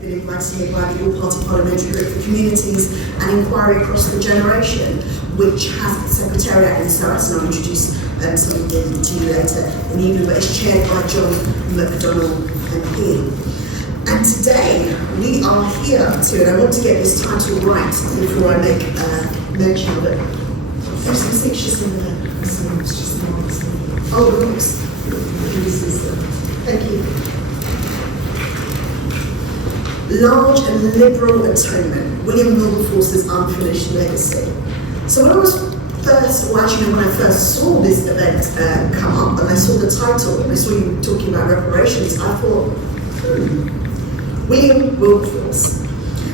You've been invited here by the All-Party Parliamentary Group for Communities and Inquiry Across the Generation, which has the Secretariat in Saracen. I'll introduce some of them to you later in the evening, but it's chaired by John McDonnell MP. And today we are here to, and I want to get this title right before I make mention of it. There's some just in there. Oh, oops. Thank you. Large and liberal atonement, William Wilberforce's unfinished legacy. So when I was first, well actually when I first saw this event come up and I saw the title and I saw you talking about reparations, I thought, William Wilberforce.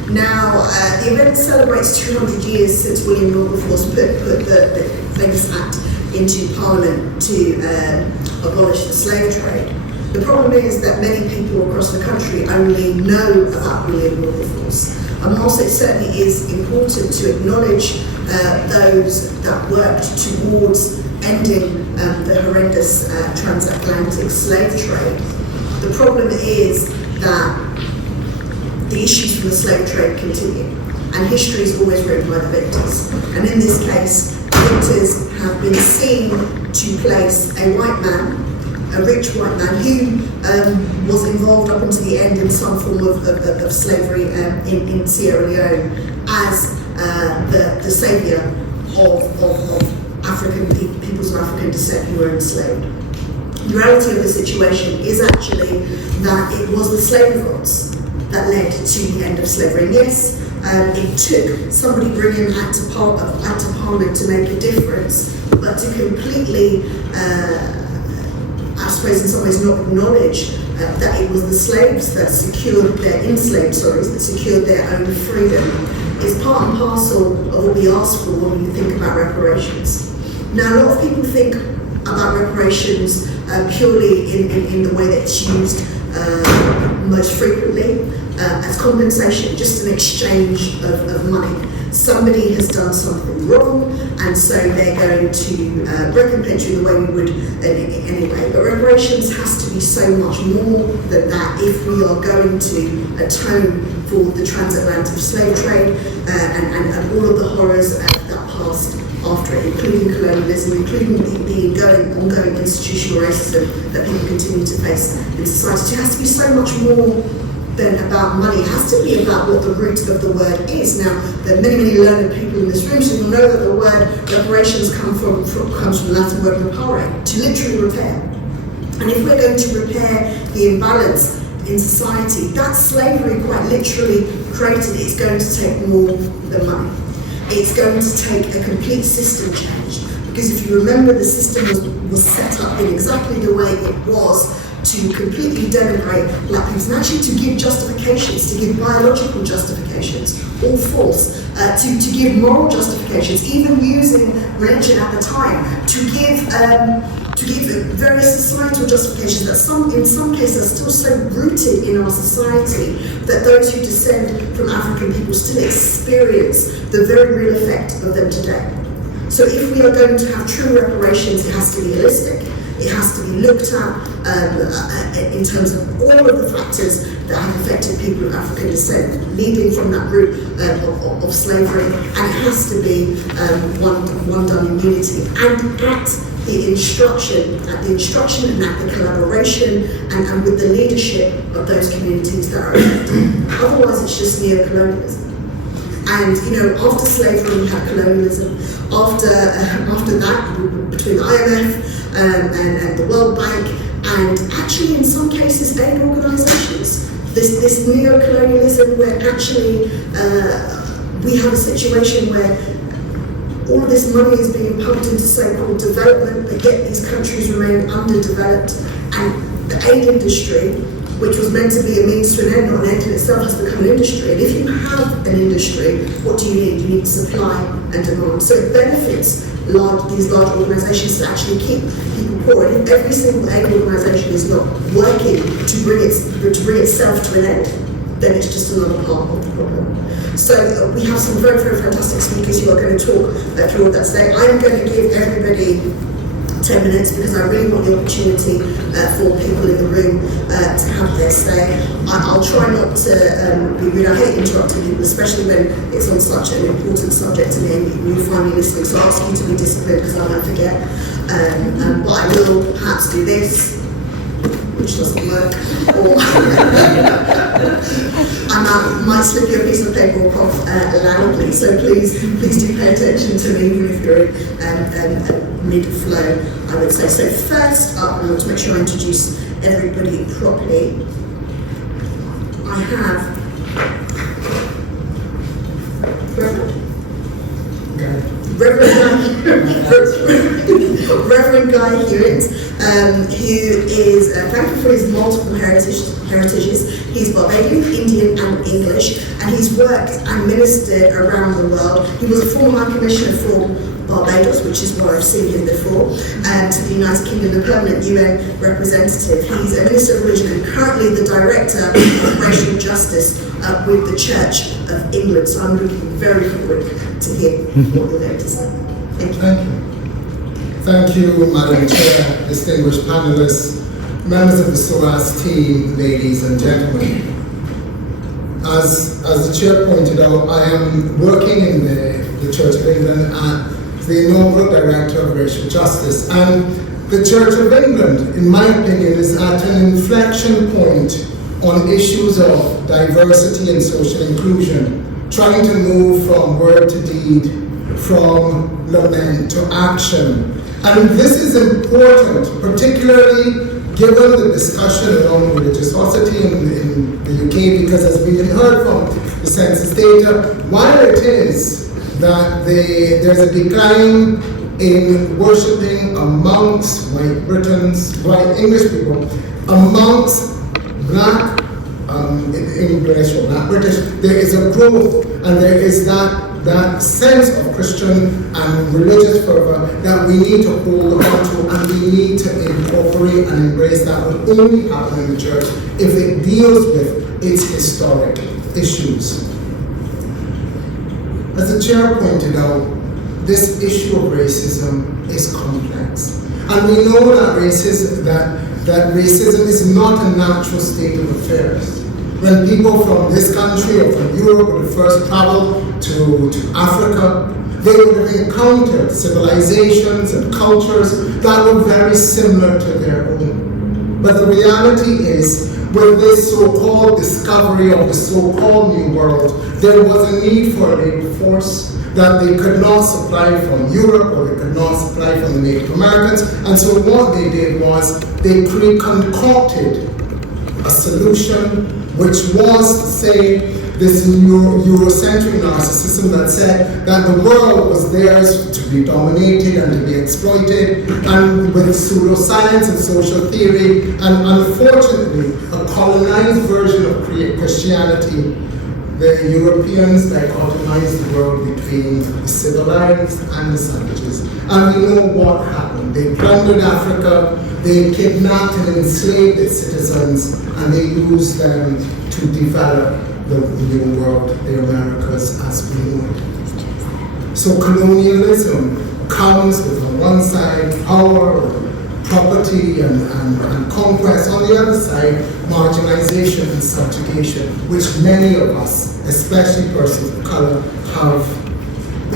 Now, the event celebrates 200 years since William Wilberforce put the famous act into Parliament to abolish the slave trade. The problem is that many people across the country only know about William Wilberforce. And whilst it certainly is important to acknowledge those that worked towards ending the horrendous transatlantic slave trade, the problem is that the issues from the slave trade continue. And history is always written by the victors. And in this case, victors have been seen to place a white man, a rich white man who was involved up until the end in some form of slavery in Sierra Leone as the saviour of African peoples of African descent who were enslaved. The reality of the situation is actually that it was the slave revolts that led to the end of slavery. And yes, it took somebody bringing an act to Parliament to make a difference, but to completely I suppose in some ways not acknowledge that it was the slaves that secured that secured their own freedom is part and parcel of what we ask for when we think about reparations. Now, a lot of people think about reparations purely in the way that it's used most frequently as compensation, just an exchange of money. Somebody has done something wrong, and so they're going to recompense you the way we would anyway. But reparations has to be so much more than that if we are going to atone for the transatlantic slave trade and all of the horrors that passed after it, including colonialism, including the ongoing institutional racism that people continue to face in society. It has to be so much more than about money. It has to be about what the root of the word is. Now, there are many, many learned people in this room, so you'll know that the word reparations comes from the Latin word reparare, to literally repair. And if we're going to repair the imbalance in society that slavery quite literally created, it's going to take more than money. It's going to take a complete system change. Because if you remember, the system was set up in exactly the way it was to completely denigrate black people, and actually to give justifications, to give biological justifications, all false, to give moral justifications, even using religion at the time, to give various societal justifications that in some cases are still so rooted in our society that those who descend from African people still experience the very real effect of them today. So if we are going to have true reparations, it has to be holistic. It has to be looked at in terms of all of the factors that have affected people of African descent, leading from that root of slavery, and it has to be one done in unity and at the instruction and at the collaboration and with the leadership of those communities that are affected. Otherwise, it's just neo-colonialism. And after slavery, we had colonialism. After that, between the IMF and the World Bank, and actually in some cases aid organisations, this neo-colonialism where actually we have a situation where all of this money is being pumped into so-called development, but yet these countries remain underdeveloped, and the aid industry, which was meant to be a means to an end, not an end in itself, has become an industry. And if you have an industry, what do you need? You need supply and demand. So it benefits these large organisations to actually keep people poor. And if every single aid organisation is not working to bring itself to an end, then it's just another part of the problem. So we have some very, very fantastic speakers who are going to talk through all that today. I'm going to give everybody 10 minutes because I really want the opportunity for people in the room to have their say. I'll try not to be rude. I hate interrupting people, especially when it's on such an important subject to me and you find me listening. So I'll ask you to be disciplined because I won't forget. But I will perhaps do this, which doesn't work, or I might slip you a piece of paper or cough loudly, so please do pay attention to me even if you're in mid-flow, I would say. So first up, I want to make sure I introduce everybody properly. I have Reverend Guy Hewitt, who is thankful for his multiple heritages. He's Barbadian, Indian and English, and he's worked and ministered around the world. He was a former High Commissioner for Barbados, which is where I've seen him before, to the United Kingdom, the permanent UN representative. He's a minister of religion and currently the director of reparation justice with the Church of England. So I'm looking very forward to hear what you're going to say. Thank you. Thank you, Madam Chair, distinguished panelists, members of the SOAS team, ladies and gentlemen. As the Chair pointed out, I am working in the Church of England as the inaugural Director of Racial Justice. And the Church of England, in my opinion, is at an inflection point on issues of diversity and social inclusion, trying to move from word to deed, from lament to action. And this is important, particularly given the discussion around religiosity in the UK, because as we heard from the census data, while it is that there's a decline in worshipping amongst white Britons, white English people, amongst black English or black British, there is a growth and there is that sense of Christian and religious fervor that we need to hold on to, and we need to incorporate and embrace. That will only happen in the church if it deals with its historic issues. As the Chair pointed out, this issue of racism is complex. And we know that racism is not a natural state of affairs. When people from this country or from Europe would first travel to Africa, they would have encountered civilizations and cultures that were very similar to their own. But the reality is, with this so-called discovery of the so-called New World, there was a need for a labor force that they could not supply from Europe or they could not supply from the Native Americans. And so what they did was they concocted a solution which was to say this Eurocentric narcissism that said that the world was theirs to be dominated and to be exploited, and with pseudoscience and social theory, and unfortunately a colonized version of Christianity, the Europeans dichotomized the world between the civilized and the savages. And we know what happened. They plundered Africa, they kidnapped and enslaved its citizens, and they used them to develop the new world, the Americas as we know it. So colonialism comes with, on one side, power, property and conquest, on the other side, marginalization and subjugation, which many of us, especially persons of color, have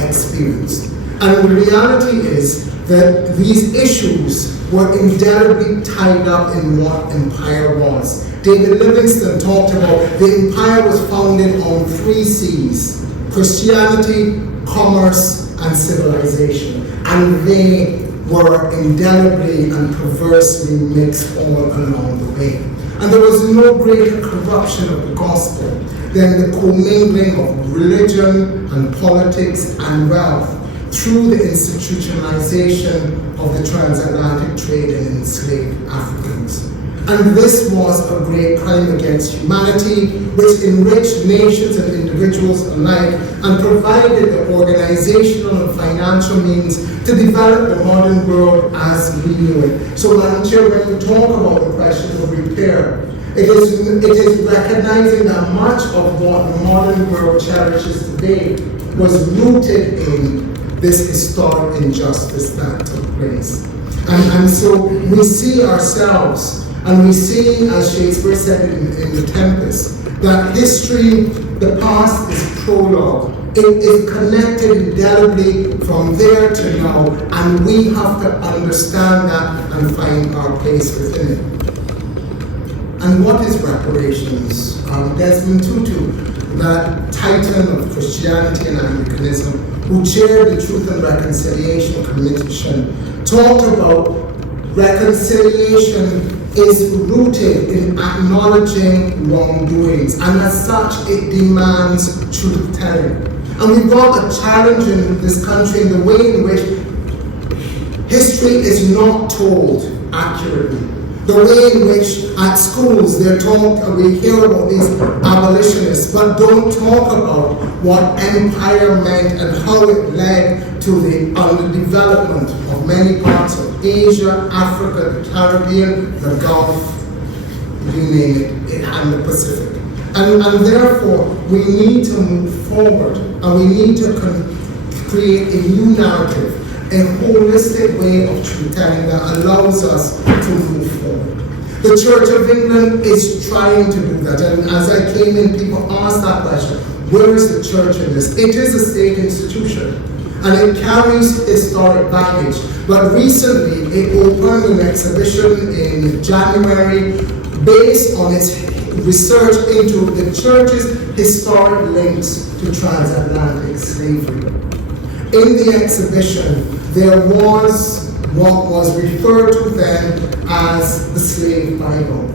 experienced. And the reality is that these issues were indelibly tied up in what empire was. David Livingstone talked about the empire was founded on 3 C's: Christianity, commerce, and civilization. And they were indelibly and perversely mixed all along the way. And there was no greater corruption of the gospel than the commingling of religion and politics and wealth through the institutionalization of the transatlantic trade in enslaved Africans. And this was a great crime against humanity, which enriched nations and individuals alike and provided the organizational and financial means to develop the modern world as we knew it. So, Madam Chair, when we talk about the question of repair, it is recognizing that much of what the modern world cherishes today was rooted in this historic injustice that took place. And so we see ourselves, and we see, as Shakespeare said in The Tempest, that history, the past is prologue. It is connected indelibly from there to now, and we have to understand that and find our place within it. And what is reparations? Desmond Tutu, that titan of Christianity and Anglicanism, who chaired the Truth and Reconciliation Commission, talked about reconciliation is rooted in acknowledging wrongdoings, and as such it demands truth-telling. And we've got a challenge in this country in the way in which history is not told accurately. The way in which at schools they're taught, we hear about these abolitionists, but don't talk about what empire meant and how it led to the underdevelopment of many parts of Asia, Africa, the Caribbean, the Gulf, you name it, and the Pacific. And therefore, we need to move forward, and we need to create a new narrative, a holistic way of truth-telling that allows us to move forward. The Church of England is trying to do that, and as I came in, people asked that question, where is the church in this? It is a state institution, and it carries historic baggage. But recently, it opened an exhibition in January based on its research into the church's historic links to transatlantic slavery. In the exhibition, there was what was referred to then as the Slave Bible,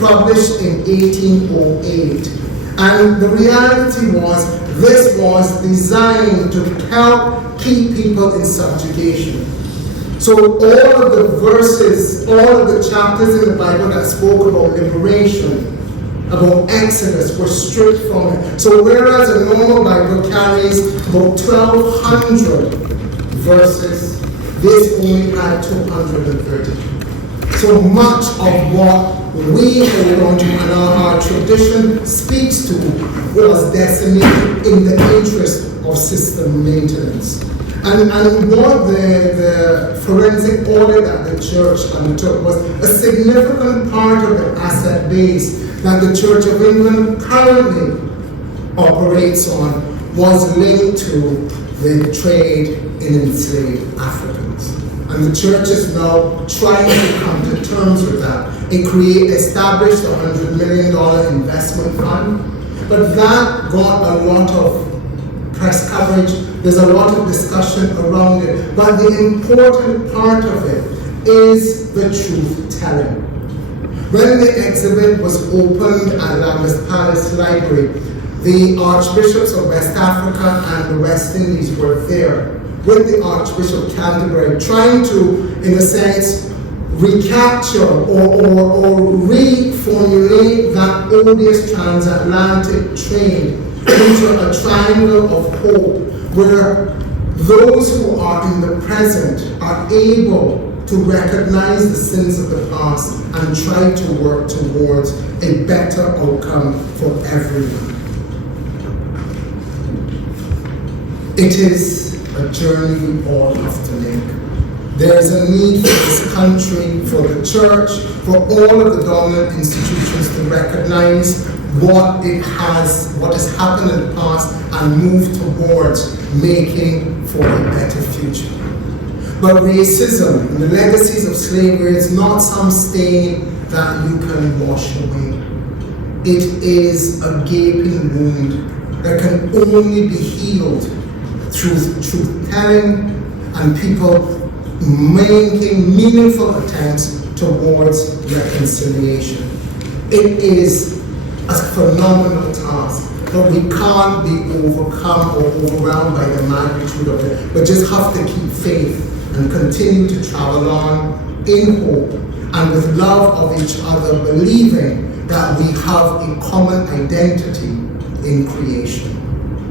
published in 1808. And the reality was, this was designed to help keep people in subjugation. So all of the verses, all of the chapters in the Bible that spoke about liberation, about Exodus, were stripped from it. So whereas a normal Bible carries about 1,200 verses, this only had 230. So much of what we hold on to and our tradition speaks to was decimated in the interest of system maintenance. And what the forensic audit that the church undertook was a significant part of the asset base that the Church of England currently operates on was linked to the trade in enslaved Africans. And the church is now trying to come to terms with that. It established a $100 million investment fund, but that got a lot of press coverage. There's a lot of discussion around it, but the important part of it is the truth-telling. When the exhibit was opened at Lambeth Palace Library, the archbishops of West Africa and the West Indies were there with the Archbishop of Canterbury, trying to, in a sense, recapture or reformulate that odious transatlantic trade into a triangle of hope, where those who are in the present are able to recognize the sins of the past and try to work towards a better outcome for everyone. It is a journey we all have to make. There is a need for this country, for the church, for all of the dominant institutions to recognize what has happened in the past and move towards making for a better future. But racism and the legacies of slavery is not some stain that you can wash away. It is a gaping wound that can only be healed through truth-telling and people making meaningful attempts towards reconciliation. It is a phenomenal task, but we can't be overcome or overwhelmed by the magnitude of it, but just have to keep faith and continue to travel on in hope and with love of each other, believing that we have a common identity in creation.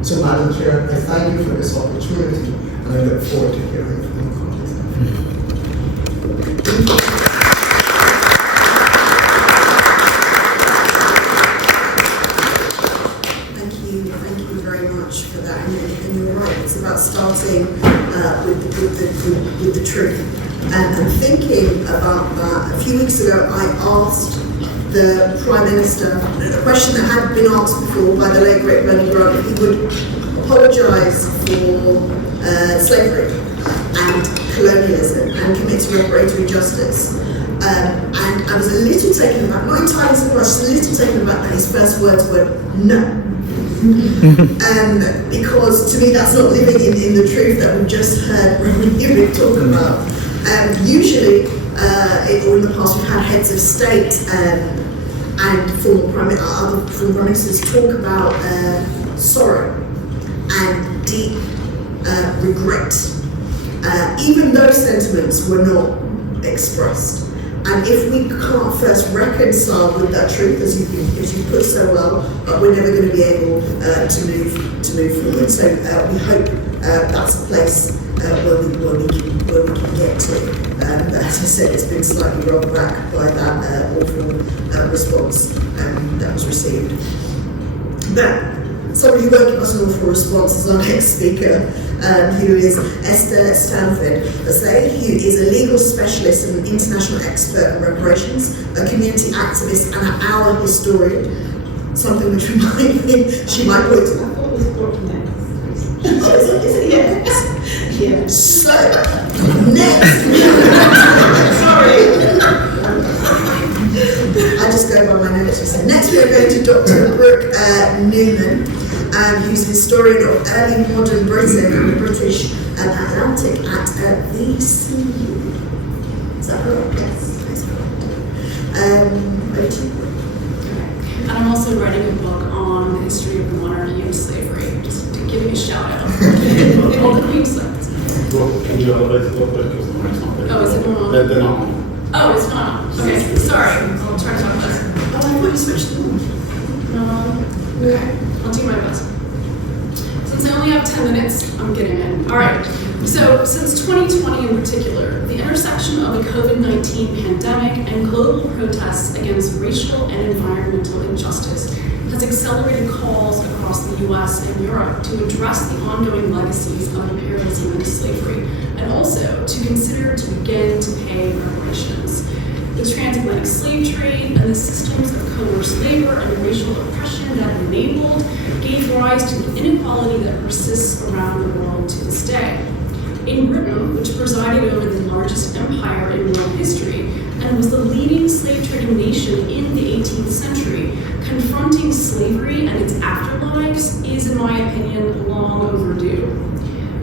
So, Madam Chair, I thank you for this opportunity, and I look forward to hearing from you. Thank you very much for that. And you're right, it's about starting with the truth and asked the Prime Minister a question that had been asked before by the late great Bernie Grant, if he would apologise for slavery and colonialism and commit to reparatory justice. And I was a little taken aback, not entirely surprised, a little taken aback that his first words were no. Because to me that's not living in the truth that we've just heard Reverend Hewitt talk about. Usually, or in the past, we've had heads of state and former prime ministers talk about sorrow and deep regret. Even those sentiments were not expressed. And if we can't first reconcile with that truth, as you put so well, we're never going to be able to move forward. So we hope that's a place where we can get to. As I said, it's been slightly rolled back by that awful response that was received. Now, somebody who won't give us an awful response is our next speaker, who is Esther Stanford, who is a legal specialist and an international expert in reparations, a community activist and an hour historian, something which reminds me she might point to. I thought it was Atonement. Oh, is it? Yes. Yeah. So, next. Sorry. I just go by my notes. So next we are going to Dr. Brooke Newman, who's a historian of early modern Britain and the British Atlantic at VCU. Is that correct? Yes, that's correct. Over to you. And I'm also writing a book on the history of the monarchy and slavery, just to give you a shout out. All the Queen's sites. Well, can you elevate it a little bit because the mic's not there? Oh, is it not on? They're not on. Oh, it's not on. Okay, sorry. I'll try to talk less. Oh, I thought you switched them. No. Okay, I'll do my best. Since I only have 10 minutes, I'm getting in. All right. So, since 2020 in particular, the intersection of the COVID-19 pandemic and global protests against racial and environmental injustice has accelerated calls across the US and Europe to address the ongoing legacies of imperialism and slavery, and also to consider to begin to pay reparations. The transatlantic slave trade and the systems of coerced labor and racial oppression that it enabled gave rise to the inequality that persists around the world to this day. In Britain, which presided over the largest empire in world history and was the leading slave trading nation in the 18th century, confronting slavery and its afterlives is, in my opinion, long overdue.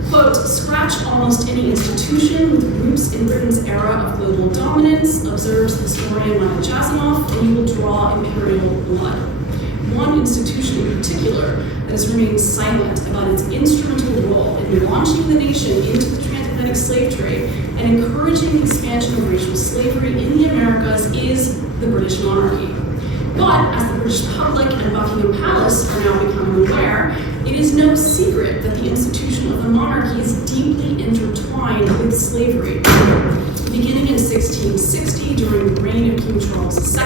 Quote, scratch almost any institution with roots in Britain's era of global dominance, observes historian Michael Jasanoff, and you will draw imperial blood. One institution in particular that has remained silent about its instrumental role in launching the nation into the transatlantic slave trade and encouraging the expansion of racial slavery in the Americas is the British monarchy. But as the British public and Buckingham Palace are now becoming aware, it is no secret that the institution of the monarchy is deeply intertwined with slavery. Beginning in 1660, during the reign of King Charles II,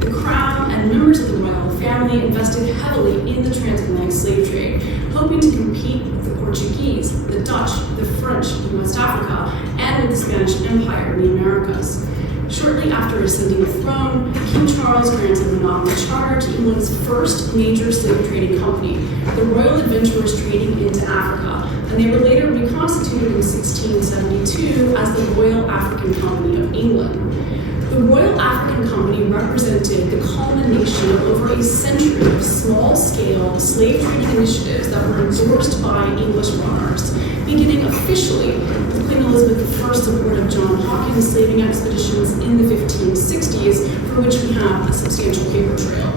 the Crown and members of the royal family invested heavily in the transatlantic slave trade, hoping to compete with the Portuguese, the Dutch, the French in West Africa, and with the Spanish Empire in the Americas. Shortly after ascending the throne, King Charles granted the monopoly charter to England's first major slave trading company, the Royal Adventurers Trading into Africa, and they were later reconstituted in 1672 as the Royal African Company of England. The Royal African Company represented the culmination of over a century of small-scale slave trading initiatives that were endorsed by English monarchs, beginning officially with Queen Elizabeth I's support of John Hawkins' slaving expeditions in the 1560s, for which we have a substantial paper trail.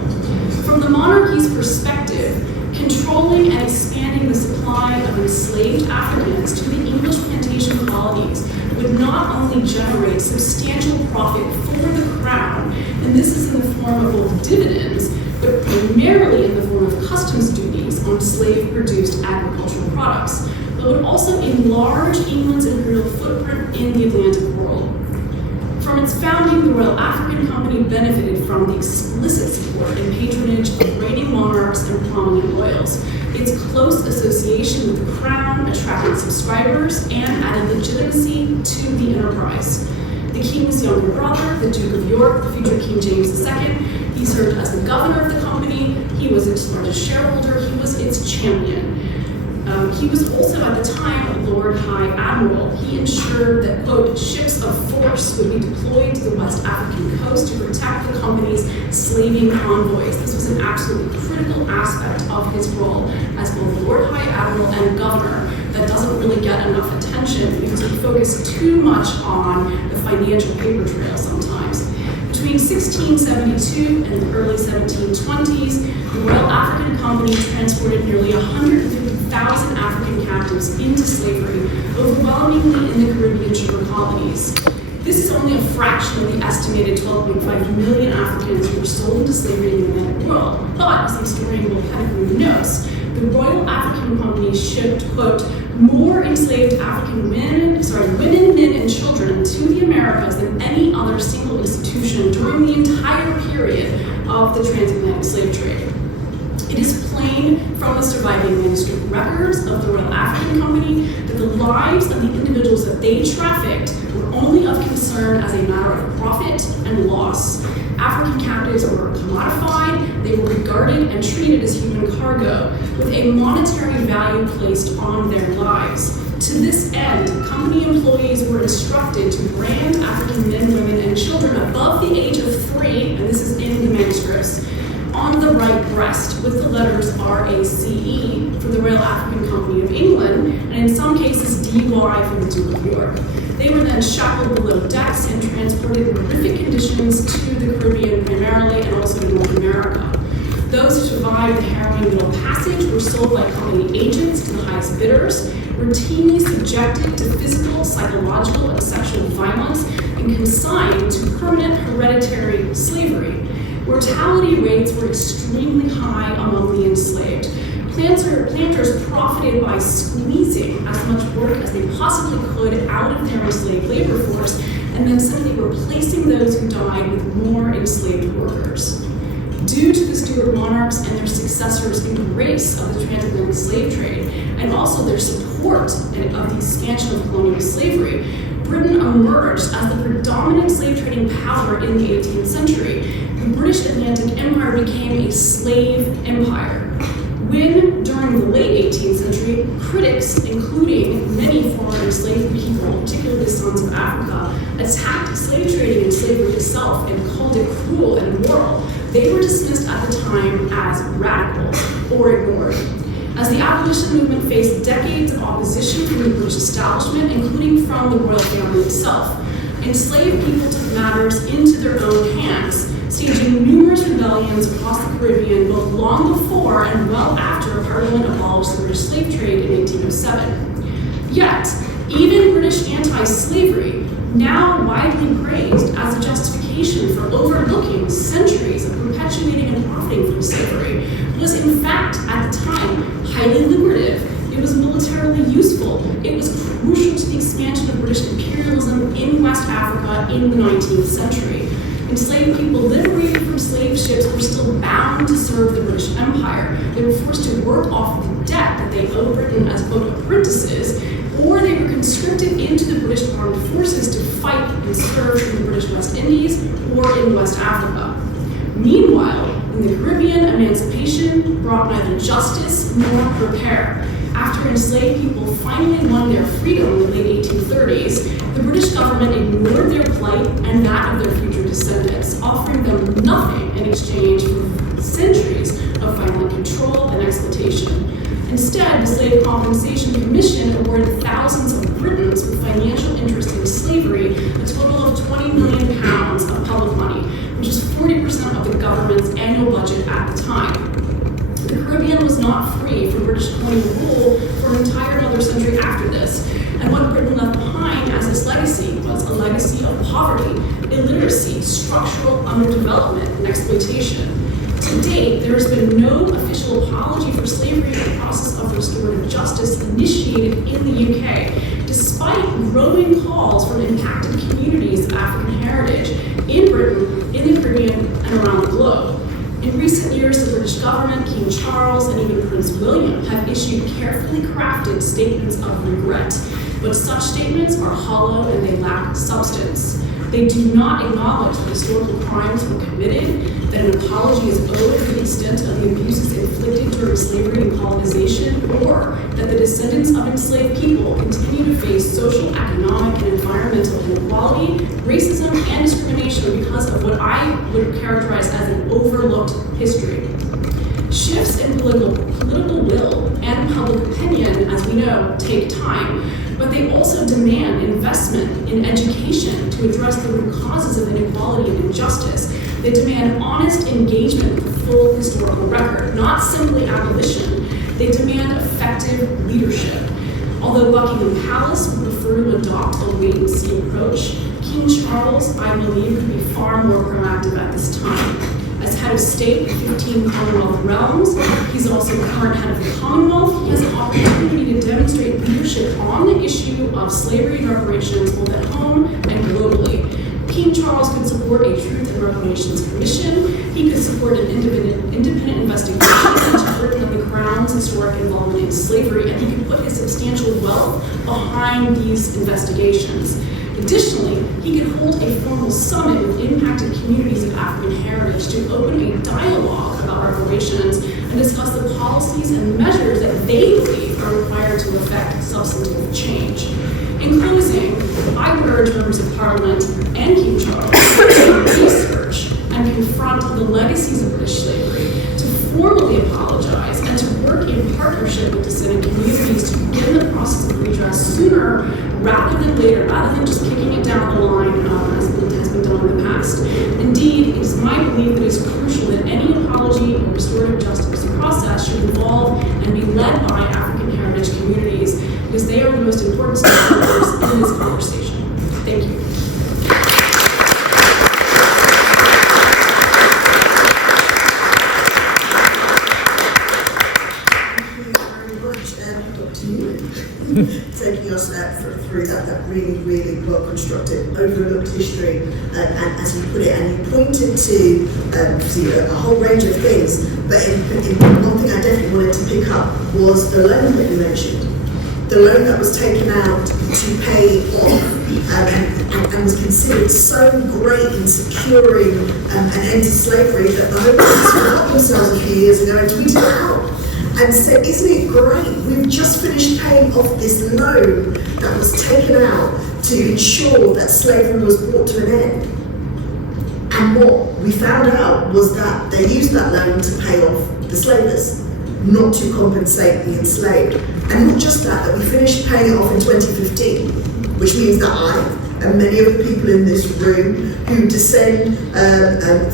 From the monarchy's perspective, controlling and expanding the supply of enslaved Africans to the English plantation colonies would not only generate substantial profit for the crown, and this is in the form of both dividends, but primarily in the form of customs duties on slave-produced agricultural products, but would also enlarge England's imperial footprint in the Atlantic world. From its founding, the Royal African Company benefited from the explicit support and patronage of reigning monarchs and prominent royals. Its close association with the crown attracted subscribers and added legitimacy to the enterprise. the king's younger brother, the Duke of York, the future King James II. He served as the governor of the company. He was its largest shareholder. He was its champion. He was also, at the time, Lord High Admiral. He ensured that, quote, ships of force would be deployed to the West African coast to protect the company's slaving convoys. This was an absolutely critical aspect of his role as both Lord High Admiral and governor that doesn't really get enough attention because we focus too much on the financial paper trail sometimes. Between 1672 and the early 1720s, the Royal African Company transported nearly 150,000 African captives into slavery, overwhelmingly in the Caribbean sugar colonies. This is only a fraction of the estimated 12.5 million Africans who were sold into slavery in the Atlantic world. But, as the historian Will Pettigrew notes, the Royal African Company shipped, quote, more enslaved African women, men, and children to the Americas than any other single institution during the entire period of the transatlantic slave trade. It is plain from the surviving manuscript records of the Royal African Company that the lives of the individuals that they trafficked were only of concern as a matter of profit and loss. African captives were commodified, they were regarded and treated as human cargo, with a monetary value placed on their lives. To this end, company employees were instructed to brand African men, women, and children above the age of 3, and this is in the manuscripts, on the right breast with the letters RACE for the Royal African Company of England, and in some cases DY for the Duke of York. They were then shackled below decks and transported in horrific conditions to the Caribbean primarily and also to North America. Those who survived the harrowing Middle Passage were sold by company agents to the highest bidders, routinely subjected to physical, psychological, and sexual violence, and consigned to permanent hereditary slavery. Mortality rates were extremely high among the enslaved. Planters profited by squeezing as much work as they possibly could out of their enslaved labor force, and then simply replacing those who died with more enslaved workers. Due to the Stuart monarchs and their successors' embrace of the transatlantic slave trade, and also their support of the expansion of colonial slavery, Britain emerged as the predominant slave trading power in the 18th century. The British Atlantic Empire became a slave empire. When, during the late 18th century, critics, including many former enslaved people, particularly the sons of Africa, attacked slave trading and slavery itself and called it cruel and immoral, they were dismissed at the time as radical or ignored. As the abolition movement faced decades of opposition from the British establishment, including from the royal family itself, enslaved people took matters into their own hands, staging numerous rebellions across the Caribbean both long before and well after Parliament abolished the British slave trade in 1807. Yet, even British anti-slavery, now widely praised as a justification for overlooking centuries of perpetuating and profiting from slavery, was in fact, at the time, highly lucrative. It was militarily useful. It was crucial to the expansion of British imperialism in West Africa in the 19th century. Enslaved people liberated from slave ships were still bound to serve the British Empire. They were forced to work off the debt that they owed Britain as, quote, apprentices, or they were conscripted into the British armed forces to fight and serve in the British West Indies or in West Africa. Meanwhile, in the Caribbean, emancipation brought neither justice nor repair. After enslaved people finally won their freedom in the late 1830s, the British government ignored their plight and that of their future descendants, offering them nothing in exchange for centuries of violent control and exploitation. Instead, the Slave Compensation Commission awarded thousands of Britons with financial interest in slavery a total of £20 million of public money, which is 40% of the government's annual budget at the time. The Caribbean was not free from British colonial rule for an entire another century after this, and what Britain left behind as its legacy was a legacy of poverty, illiteracy, structural underdevelopment, and exploitation. To date, there has been no official apology for slavery in the process of restorative justice initiated in the UK, despite growing calls from impacted communities of African heritage in Britain, in the Caribbean, and around the globe. In recent years, the British government, King Charles, and even Prince William have issued carefully crafted statements of regret, but such statements are hollow and they lack substance. They do not acknowledge that historical crimes were committed, that an apology is owed for the extent of the abuses inflicted during slavery and colonization, or that the descendants of enslaved people continue to face social, economic, and environmental inequality, racism, and discrimination because of what I would characterize as an overlooked history. Shifts in political will and public opinion, as we know, take time, but they also demand investment in education to address the root causes of inequality and injustice. They demand honest engagement with the full historical record, not simply abolition. They demand effective leadership. Although Buckingham Palace would prefer to adopt a wait-and-see approach, King Charles, I believe, could be far more proactive at this time. As head of state of 15 Commonwealth realms, he's also the current head of the Commonwealth. He has an opportunity to demonstrate leadership on the issue of slavery and reparations both at home and globally. King Charles could support a Truth and Reparations Commission. He could support an independent investigation into certain of the Crown's historic involvement in slavery, and he could put his substantial wealth behind these investigations. Additionally, he could hold a formal summit with impacted communities of African heritage to open a dialogue about reparations and discuss the policies and measures that they believe are required to effect substantive change. In closing, I would urge members of Parliament and King Charles to research and confront the legacies of British slavery, to formally apologize, and to work in partnership with descendant communities to begin the process of redress sooner rather than later, rather than just kicking it down the line as it has been done in the past. Indeed, it is my belief that it is crucial that any apology or restorative justice process should involve and be led by African heritage communities, because they are the most important stakeholders in this conversation. Thank you. Taking us through that really, really well-constructed, overlooked history, and as you put it, and you pointed to a whole range of things, but one thing I definitely wanted to pick up was the loan that you mentioned. The loan that was taken out to pay off and was considered so great in securing an end to slavery that the Home Office forgot themselves a few years ago and tweeted it out and said, isn't it great? We've just finished paying off this loan that was taken out to ensure that slavery was brought to an end. And what we found out was that they used that loan to pay off the slavers, not to compensate the enslaved. And not just that we finished paying it off in 2015, which means that I and many of the people in this room who descend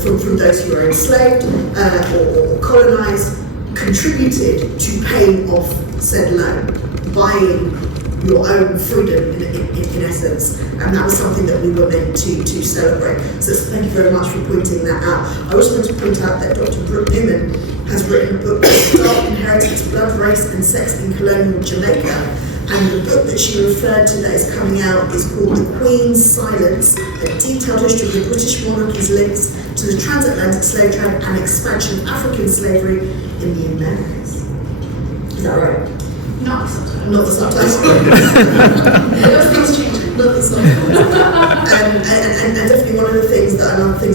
from those who are enslaved or colonized contributed to paying off said loan, buying your own freedom in essence, and that was something that we were meant to celebrate. So thank you very much for pointing that out. I also want to point out that Dr. Brooke Newman has written a book called Dark Inheritance, Blood, Race and Sex in Colonial Jamaica, and the book that she referred to that is coming out is called The Queen's Silence, a detailed history of the British monarchy's links to the transatlantic slave trade and expansion of African slavery in the Americas. Is that right? Not the subtitle. Not the subtitle. Those things change. Not the subtitle. And definitely one of the things that I want to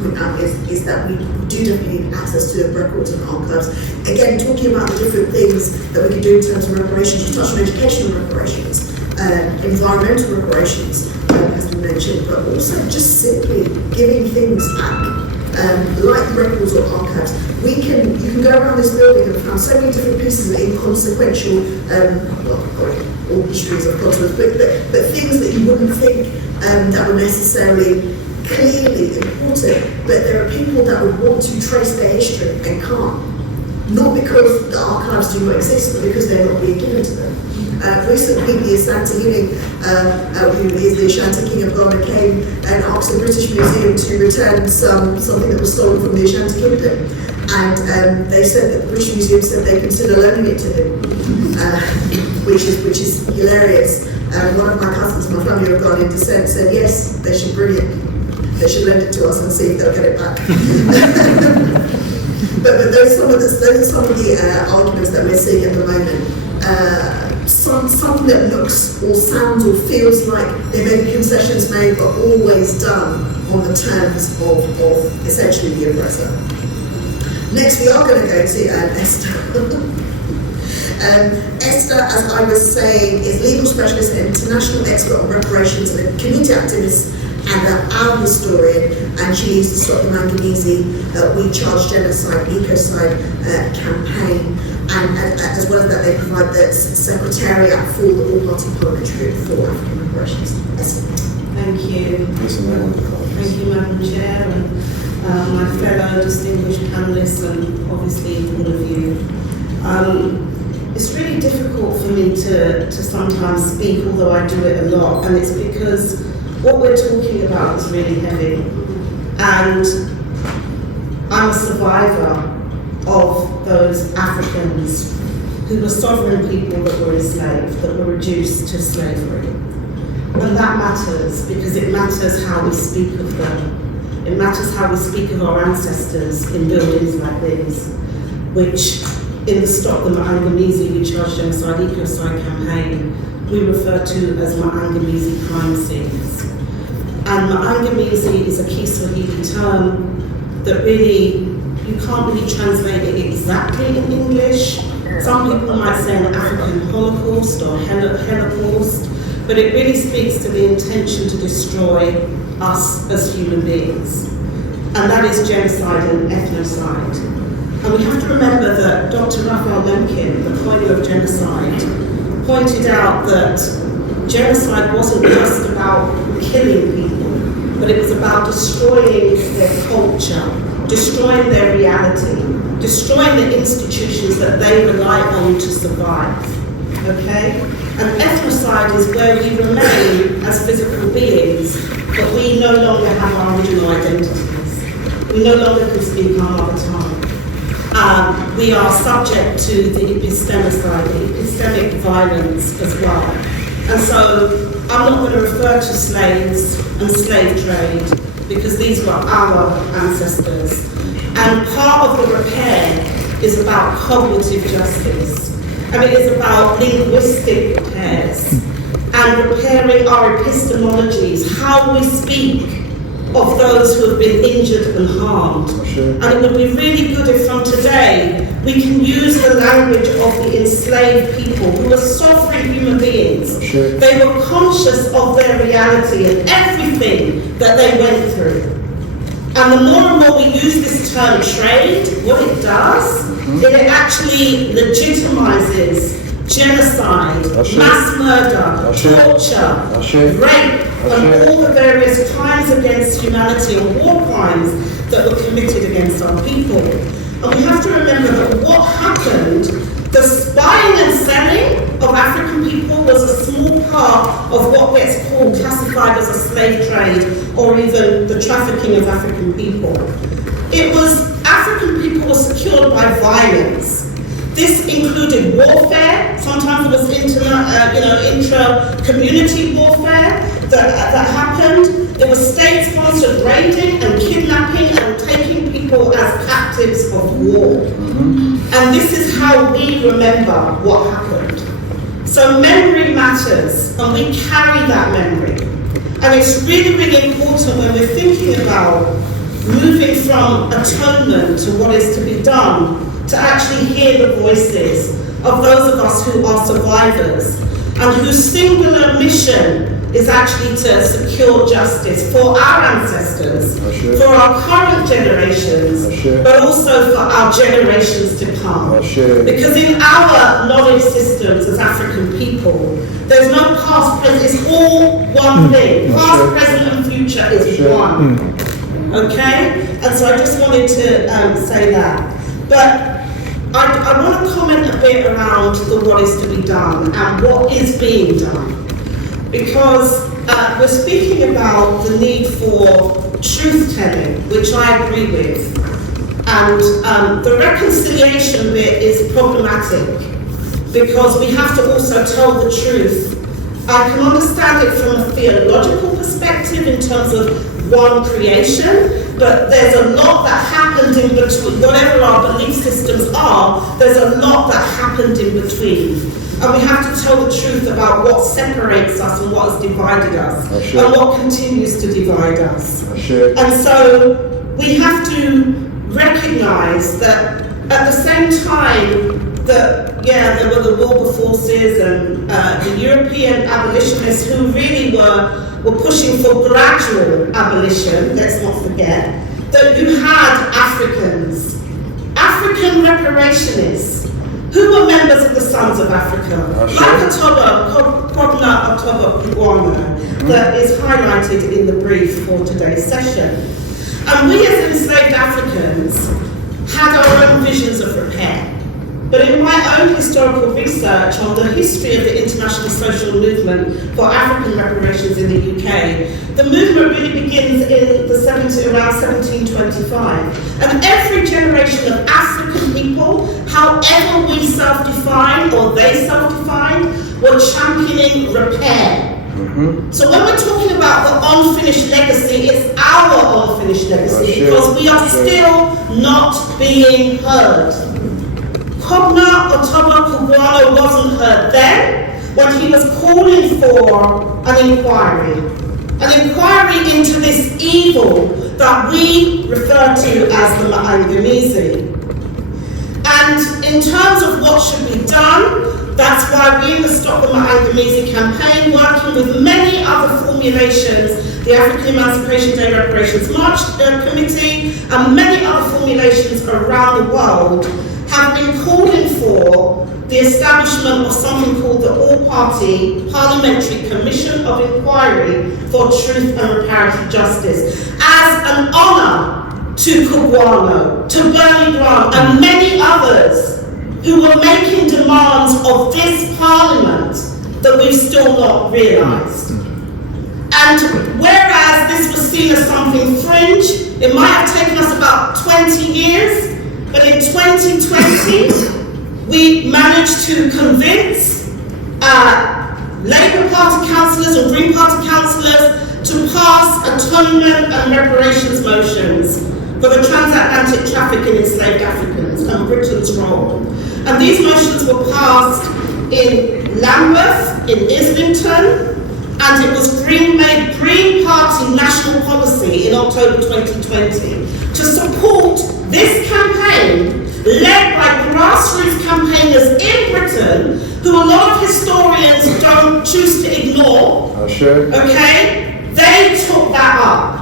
point out is that we do definitely need access to records and archives. Again, talking about the different things that we can do in terms of reparations, you touched on educational reparations, environmental reparations, as we mentioned, but also just simply giving things back. Like records or archives, you can go around this building and find so many different pieces of inconsequential, all histories of consequence, but things that you wouldn't think that were necessarily clearly important, but there are people that would want to trace their history and can't. Not because the archives do not exist, but because they're not being given to them. Recently, the Asante King, who is the Ashanti King of Ghana, came and asked the British Museum to return something that was stolen from the Ashanti Kingdom. And they said that the British Museum said they consider loaning it to him, which is hilarious. One of my cousins, my family of Ghanaian descent, said yes, they should bring it. They should lend it to us and see if they'll get it back. But those are some of the arguments that we're seeing at the moment. something that looks or sounds or feels like there may be concessions made, but always done on the terms of essentially the oppressor. Next, we are going to go to Esther. Esther, as I was saying, is legal specialist and international expert on reparations and a community activist and our historian, and she leads the Stop the Manganese We Charge Genocide Ecocide campaign, and as well as that they provide the secretariat for the all-party parliamentary group for African reparations. Esther. Thank you. Thank you, Madam Chair, and my fellow distinguished panellists, and obviously all of you. It's really difficult for me to sometimes speak, although I do it a lot, and it's because what we're talking about is really heavy. And I'm a survivor of those Africans who were sovereign people that were enslaved, that were reduced to slavery. And that matters because it matters how we speak of them. It matters how we speak of our ancestors in buildings like this, which in the Stop the Manganese We Charge Genocide Ecocide campaign, we refer to as Manganese crime scenes. And Manganese is a Kiswahili term that really, you can't really translate it exactly in English. Some people might say an African Holocaust or Holocaust, but it really speaks to the intention to destroy us as human beings. And that is genocide and ethnocide. And we have to remember that Dr. Raphael Lemkin, the pioneer of genocide, pointed out that genocide wasn't just about killing people, but it was about destroying their culture, destroying their reality, destroying the institutions that they rely on to survive. Okay? And ethnocide is where we remain as physical beings, but we no longer have our original identities. We no longer can speak our mother tongue. We are subject to the epistemicide, the epistemic violence as well. And so I'm not going to refer to slaves and slave trade because these were our ancestors. And part of the repair is about cognitive justice. And it is about linguistic repairs and repairing our epistemologies, how we speak of those who have been injured and harmed. Sure. And it would be really good if from today we can use the language of the enslaved people who were sovereign human beings. Sure. They were conscious of their reality and everything that they went through. And the more and more we use this term trade, what it does, it actually legitimizes genocide, mass murder, torture, rape, and all the various crimes against humanity and war crimes that were committed against our people. And we have to remember that what happened, the spying and selling of African people was a small part of what gets classified as a slave trade or even the trafficking of African people. It was African people were secured by violence. This included warfare. Sometimes it was intra-community warfare that happened. It was state-sponsored raiding and kidnapping and taking people as captives of war. And this is how we remember what happened. So memory matters, and we carry that memory. And it's really, really important when we're thinking about moving from atonement to what is to be done, to actually hear the voices of those of us who are survivors and whose singular mission is actually to secure justice for our ancestors, for our current generations, but also for our generations to come. Because in our knowledge systems as African people, there's no past, present, it's all one thing. Past, present and future is one. Okay? And so I just wanted to say that. But I want to comment a bit around the what is to be done and what is being done. Because we're speaking about the need for truth-telling, which I agree with. And the reconciliation bit is problematic because we have to also tell the truth. I can understand it from a theological perspective in terms of one creation, but there's a lot that happened in between. Whatever our belief systems are, there's a lot that happened in between. and we have to tell the truth about what separates us and what has divided us, and what continues to divide us. And so we have to recognise that at the same time that, there were the Wilberforces and the European abolitionists who really were pushing for gradual abolition, let's not forget, that you had African reparationists who were members of the Sons of Africa, like Atonement, that is highlighted in the brief for today's session. And we as enslaved Africans had our own visions of repair. But in my own historical research on the history of the international social movement for African reparations in the UK, the movement really begins in around 1725. And every generation of African people, however we self-define or they self-defined, were championing repair. So when we're talking about the unfinished legacy, it's our unfinished legacy because we are still not being heard. Kobna Otobo Kubwano wasn't heard then when he was calling for an inquiry into this evil that we refer to as the Ma'angamizi. And in terms of what should be done, that's why we in the Stop the Ma'angamizi campaign, working with many other formulations, the African Emancipation Day Reparations March Committee, and many other formulations around the world, have been calling for the establishment of something called the All-Party Parliamentary Commission of Inquiry for Truth and Reparative Justice as an honour to Kubwano, to Bernie Grant, and many others who were making demands of this Parliament that we've still not realised. And whereas this was seen as something fringe, it might have taken us about 20 years, but in 2020, we managed to convince Labour Party councillors and Green Party councillors to pass atonement and reparations motions for the transatlantic traffic in enslaved Africans and Britain's role. And these motions were passed in Lambeth, in Islington, and it was made Green Party national policy in October 2020 to support this campaign led by grassroots campaigners in Britain who a lot of historians don't choose to ignore. Okay? They took that up.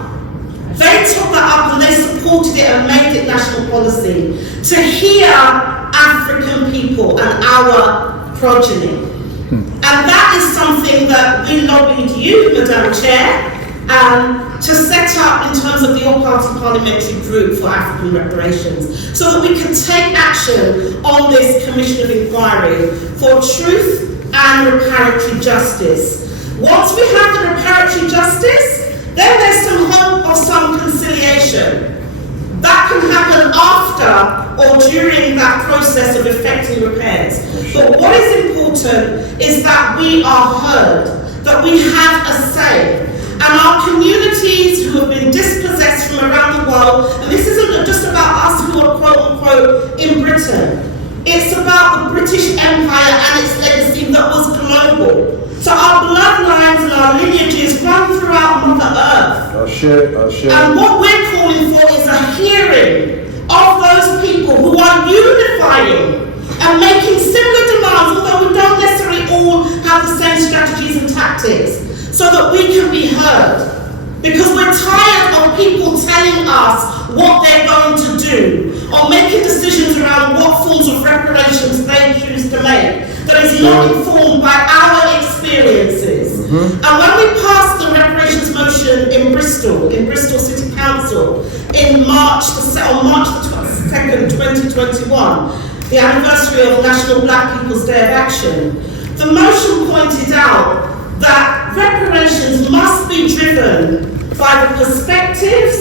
And they supported it and made it national policy to hear African people and our progeny. And that is something that we lobbied you, Madam Chair, to set up in terms of the all-party parliamentary group for African reparations, so that we can take action on this commission of inquiry for truth and reparatory justice. Once we have the reparatory justice, then there's some hope of some conciliation. That can happen after or during that process of effecting repairs. But what is important is that we are heard, that we have a say. And our communities who have been dispossessed from around the world, and this isn't just about us who are quote unquote in Britain, it's about the British Empire and its legacy that was global. So our bloodlines and our lineages run throughout Mother Earth. And what we're calling for is a hearing of those people who are unifying and making similar demands, although we don't necessarily all have the same strategies and tactics, so that we can be heard. Because we're tired of people telling us what they're going to do, or making decisions around what forms of reparations they choose to make, that is not informed by our experiences. And when we passed the reparations motion in Bristol City Council, on March the 2nd, 2021, the anniversary of National Black People's Day of Action, the motion pointed out that reparations must be driven by the perspectives,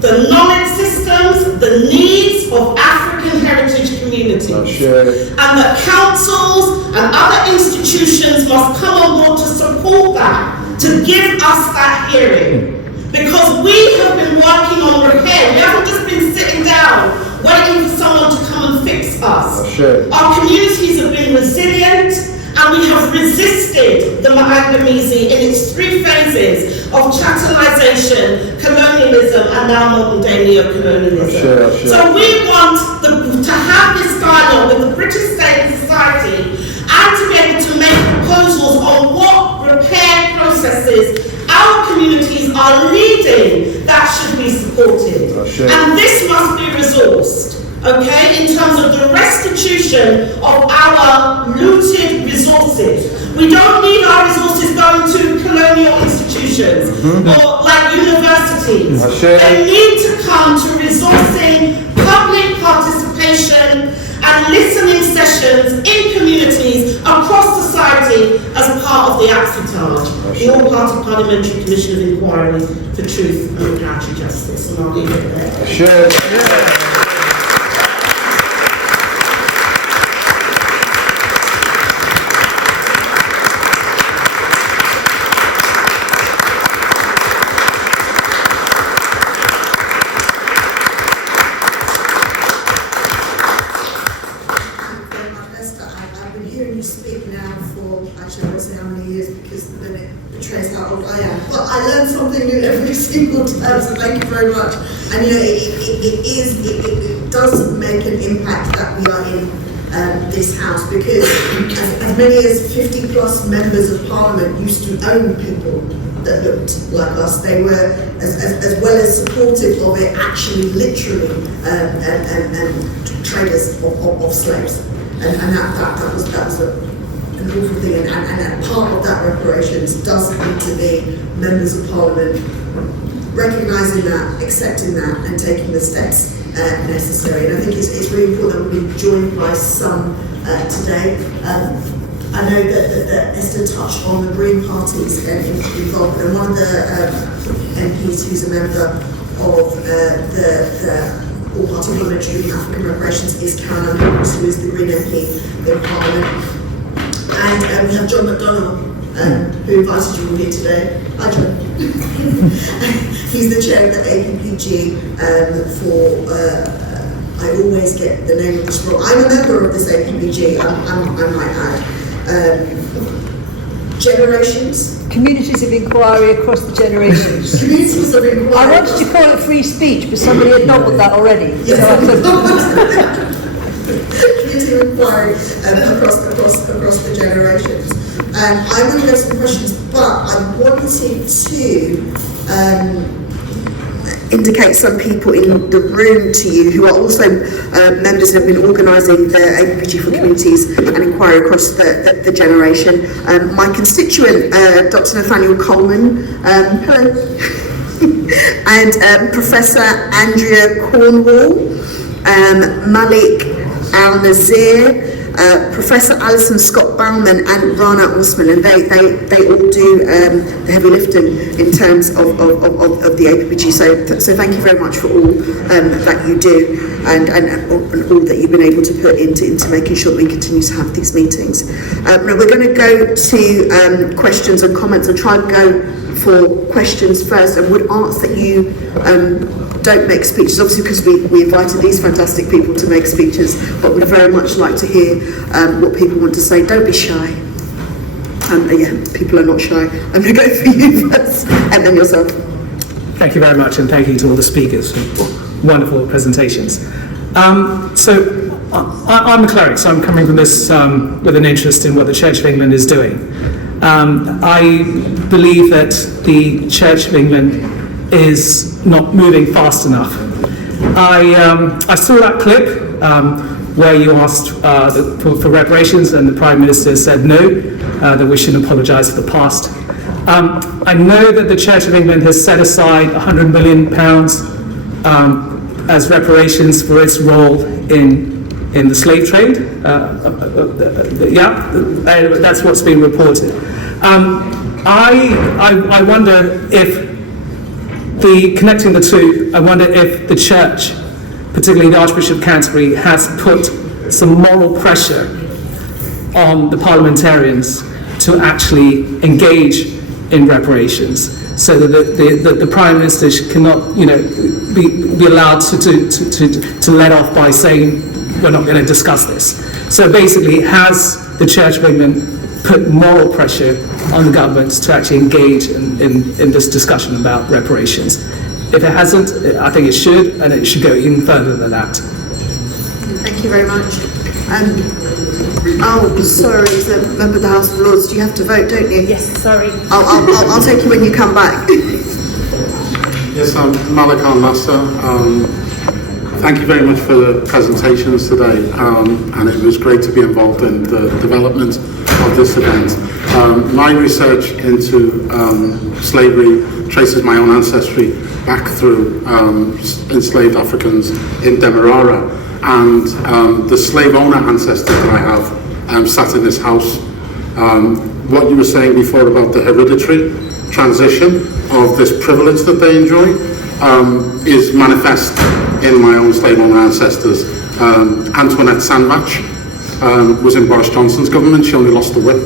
the knowledge systems, the needs of African heritage communities. And that councils and other institutions must come on board to support that, to give us that hearing. Because we have been working on repair. We haven't just been sitting down waiting for someone to come and fix us. Our communities have been resilient, and resisted the Marauds in its three phases of chattelisation, colonialism, and now modern day neo-colonialism. Sure. So we want to have this dialogue with the British state and society, and to be able to make proposals on what repair processes our communities are leading that should be supported. Sure. And this must be resourced, okay, in terms of the restitution of our looted resources. We don't need our resources going to colonial institutions or like universities. Sure. They need to come to resourcing public participation and listening sessions in communities across society as part of the ACTAR, the All-Party Parliamentary Commission of Inquiry for Truth and Reparatory Justice. And I'll leave it there. Sure. I've been hearing you speak now for, actually I won't say how many years because then it betrays how old I am. But I learn something new every single time, so thank you very much. And you know, it does make an impact that we are in this house, because as many as 50 plus members of Parliament used to own people that looked like us. They were, as well as supportive of it, actually literally and traders of slaves. And that was an awful thing, and part of that reparations does need to be members of Parliament recognising that, accepting that, and taking the steps necessary. And I think it's really important that we've been joined by some today. I know that Esther touched on the Green Party's involvement, and one of the MPs who's a member of the All-Party Parliamentary Group African Reparations is Caroline Wilberforce, who is the Green MP in Parliament. And we have John McDonnell, who invited you all here today. Hi, John. He's the chair of the APPG I always get the name of this wrong. I'm a member of this APPG, I might add. Generations. Communities of inquiry across the generations. Communities of inquiry. I wanted to call it free speech, but somebody had nobbled that already. Yes. So Community of inquiry across the generations. I'm going to go to the questions, but I wanted to indicate some people in the room to you who are also members and have been organising the APPG for Communities and Inquiry across the generation. My constituent, Dr. Nathaniel Coleman, hello, and Professor Andrea Cornwall, Malik Al-Nazir, Professor Alison Scott Bauman, and Rana Osman, and they all do the heavy lifting in terms of the APPG. So thank you very much for all that you do and all that you've been able to put into making sure that we continue to have these meetings. Now we're going to go to questions and comments. I'll try and go for questions first, and would ask that you don't make speeches, obviously because we invited these fantastic people to make speeches, but we'd very much like to hear what people want to say. Don't be shy. Yeah, people are not shy. I'm going to go for you first, and then yourself. Thank you very much, and thank you to all the speakers for wonderful presentations. So I'm a cleric, so I'm coming from this with an interest in what the Church of England is doing. I believe that the Church of England is not moving fast enough. I saw that clip where you asked for reparations, and the Prime Minister said no, that we shouldn't apologise for the past. I know that the Church of England has set aside £100 million as reparations for its role in the slave trade. That's what's been reported. I wonder if connecting the two, I wonder if the Church, particularly the Archbishop of Canterbury, has put some moral pressure on the parliamentarians to actually engage in reparations, so that the Prime Minister cannot, be allowed to let off by saying we're not going to discuss this. So basically, has the Church of England put moral pressure on the government to actually engage in this discussion about reparations. If it hasn't, I think it should, and it should go even further than that. Thank you very much. Sorry, as a member of the House of Lords, do you have to vote, don't you? Yes, sorry. I'll take you when you come back. Yes, I'm Malik Al-Nasser. Thank you very much for the presentations today, and it was great to be involved in the development of this event. My research into slavery traces my own ancestry back through enslaved Africans in Demerara, and the slave owner ancestors that I have sat in this house. What you were saying before about the hereditary transition of this privilege that they enjoy is manifest in my own slave owner ancestors. Antoinette Sandbach was in Boris Johnson's government. She only lost the whip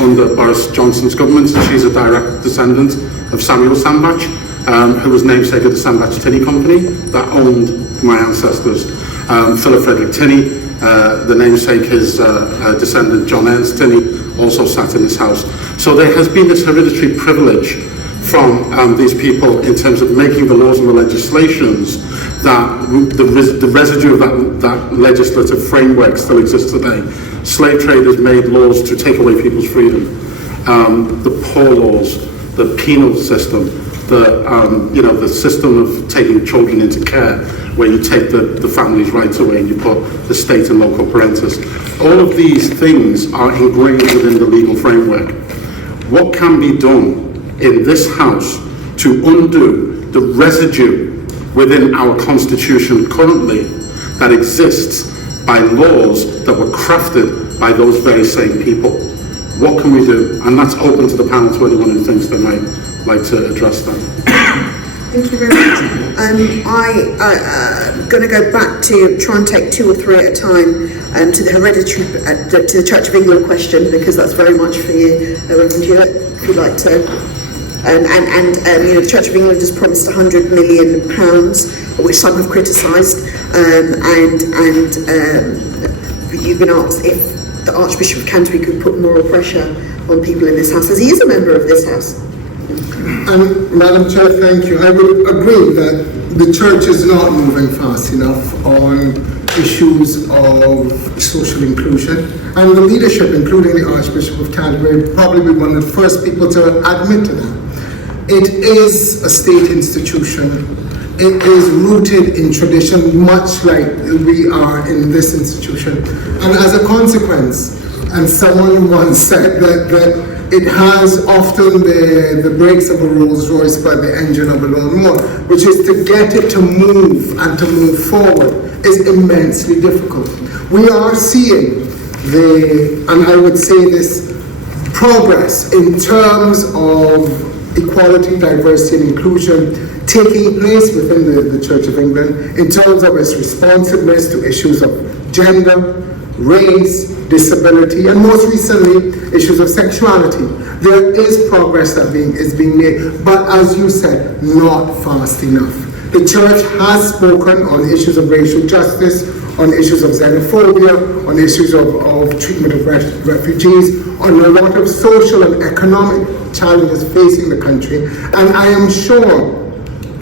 under Boris Johnson's government, and she's a direct descendant of Samuel Sandbach, who was namesake of the Sandbach Tinney Company that owned my ancestors. Philip Frederick Tinney, the namesake, his descendant John Ernst Tinney, also sat in this house. So there has been this hereditary privilege from these people in terms of making the laws and the legislations that the residue of that legislative framework still exists today. Slave traders made laws to take away people's freedom. The poor laws, the penal system, the system of taking children into care, where you take the family's rights away and you put the state and local parentis. All of these things are ingrained within the legal framework. What can be done in this house to undo the residue within our constitution currently that exists by laws that were crafted by those very same people? What can we do? And that's open to the panel, to anyone who thinks they might like to address that. Thank you very much. I'm going to go back to try and take two or three at a time to the hereditary, to the Church of England question, because that's very much for you, Reverend Hewitt, if you'd like to. The Church of England has promised £100 million, which some have criticised, and you've been asked if the Archbishop of Canterbury could put moral pressure on people in this house, as he is a member of this house. Madam Chair, thank you. I would agree that the Church is not moving fast enough on issues of social inclusion, and the leadership, including the Archbishop of Canterbury, probably be one of the first people to admit to that. It is a state institution. It is rooted in tradition, much like we are in this institution. And as a consequence, and someone once said that it has often the brakes of a Rolls Royce but the engine of a lawnmower, which is to get it to move and to move forward is immensely difficult. We are seeing and I would say this, progress in terms of equality, diversity and inclusion taking place within the Church of England in terms of its responsiveness to issues of gender, race, disability, and most recently, issues of sexuality. There is progress that is being made, but as you said, not fast enough. The Church has spoken on issues of racial justice, on issues of xenophobia, on issues of treatment of refugees, on a lot of social and economic challenges facing the country. And I am sure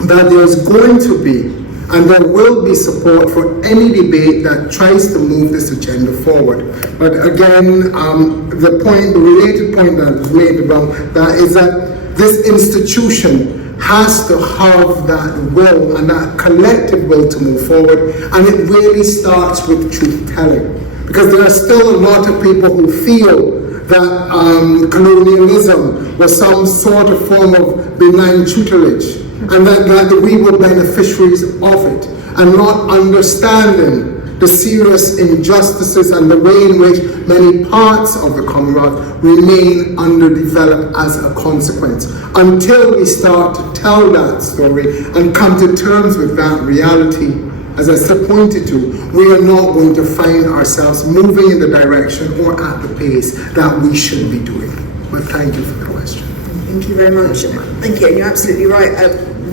that there's going to be and there will be support for any debate that tries to move this agenda forward. But again, the related point that was made about that is that this institution has to have that will and that collective will to move forward, and it really starts with truth-telling. Because there are still a lot of people who feel that colonialism was some sort of form of benign tutelage, and that we were beneficiaries of it, and not understanding the serious injustices and the way in which many parts of the Commonwealth remain underdeveloped as a consequence. Until we start to tell that story and come to terms with that reality, as I pointed to, we are not going to find ourselves moving in the direction or at the pace that we should be doing. But thank you for the question. Thank you very much. Thank you. And you're absolutely right.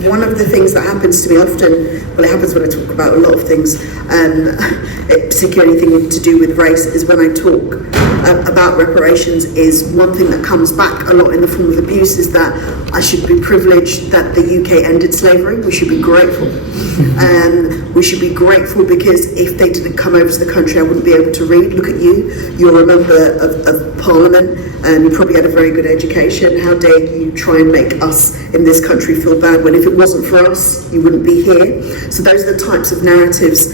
one of the things that happens to me often, well, it happens when I talk about a lot of things, particularly anything to do with race, is when I talk about reparations, is one thing that comes back a lot in the form of abuse is that I should be privileged that the UK ended slavery. We should be grateful. We should be grateful because if they didn't come over to the country, I wouldn't be able to read. Look at you. You're a member of Parliament. You probably had a very good education. How dare you try and make us in this country feel bad when if it wasn't for us, you wouldn't be here. So those are the types of narratives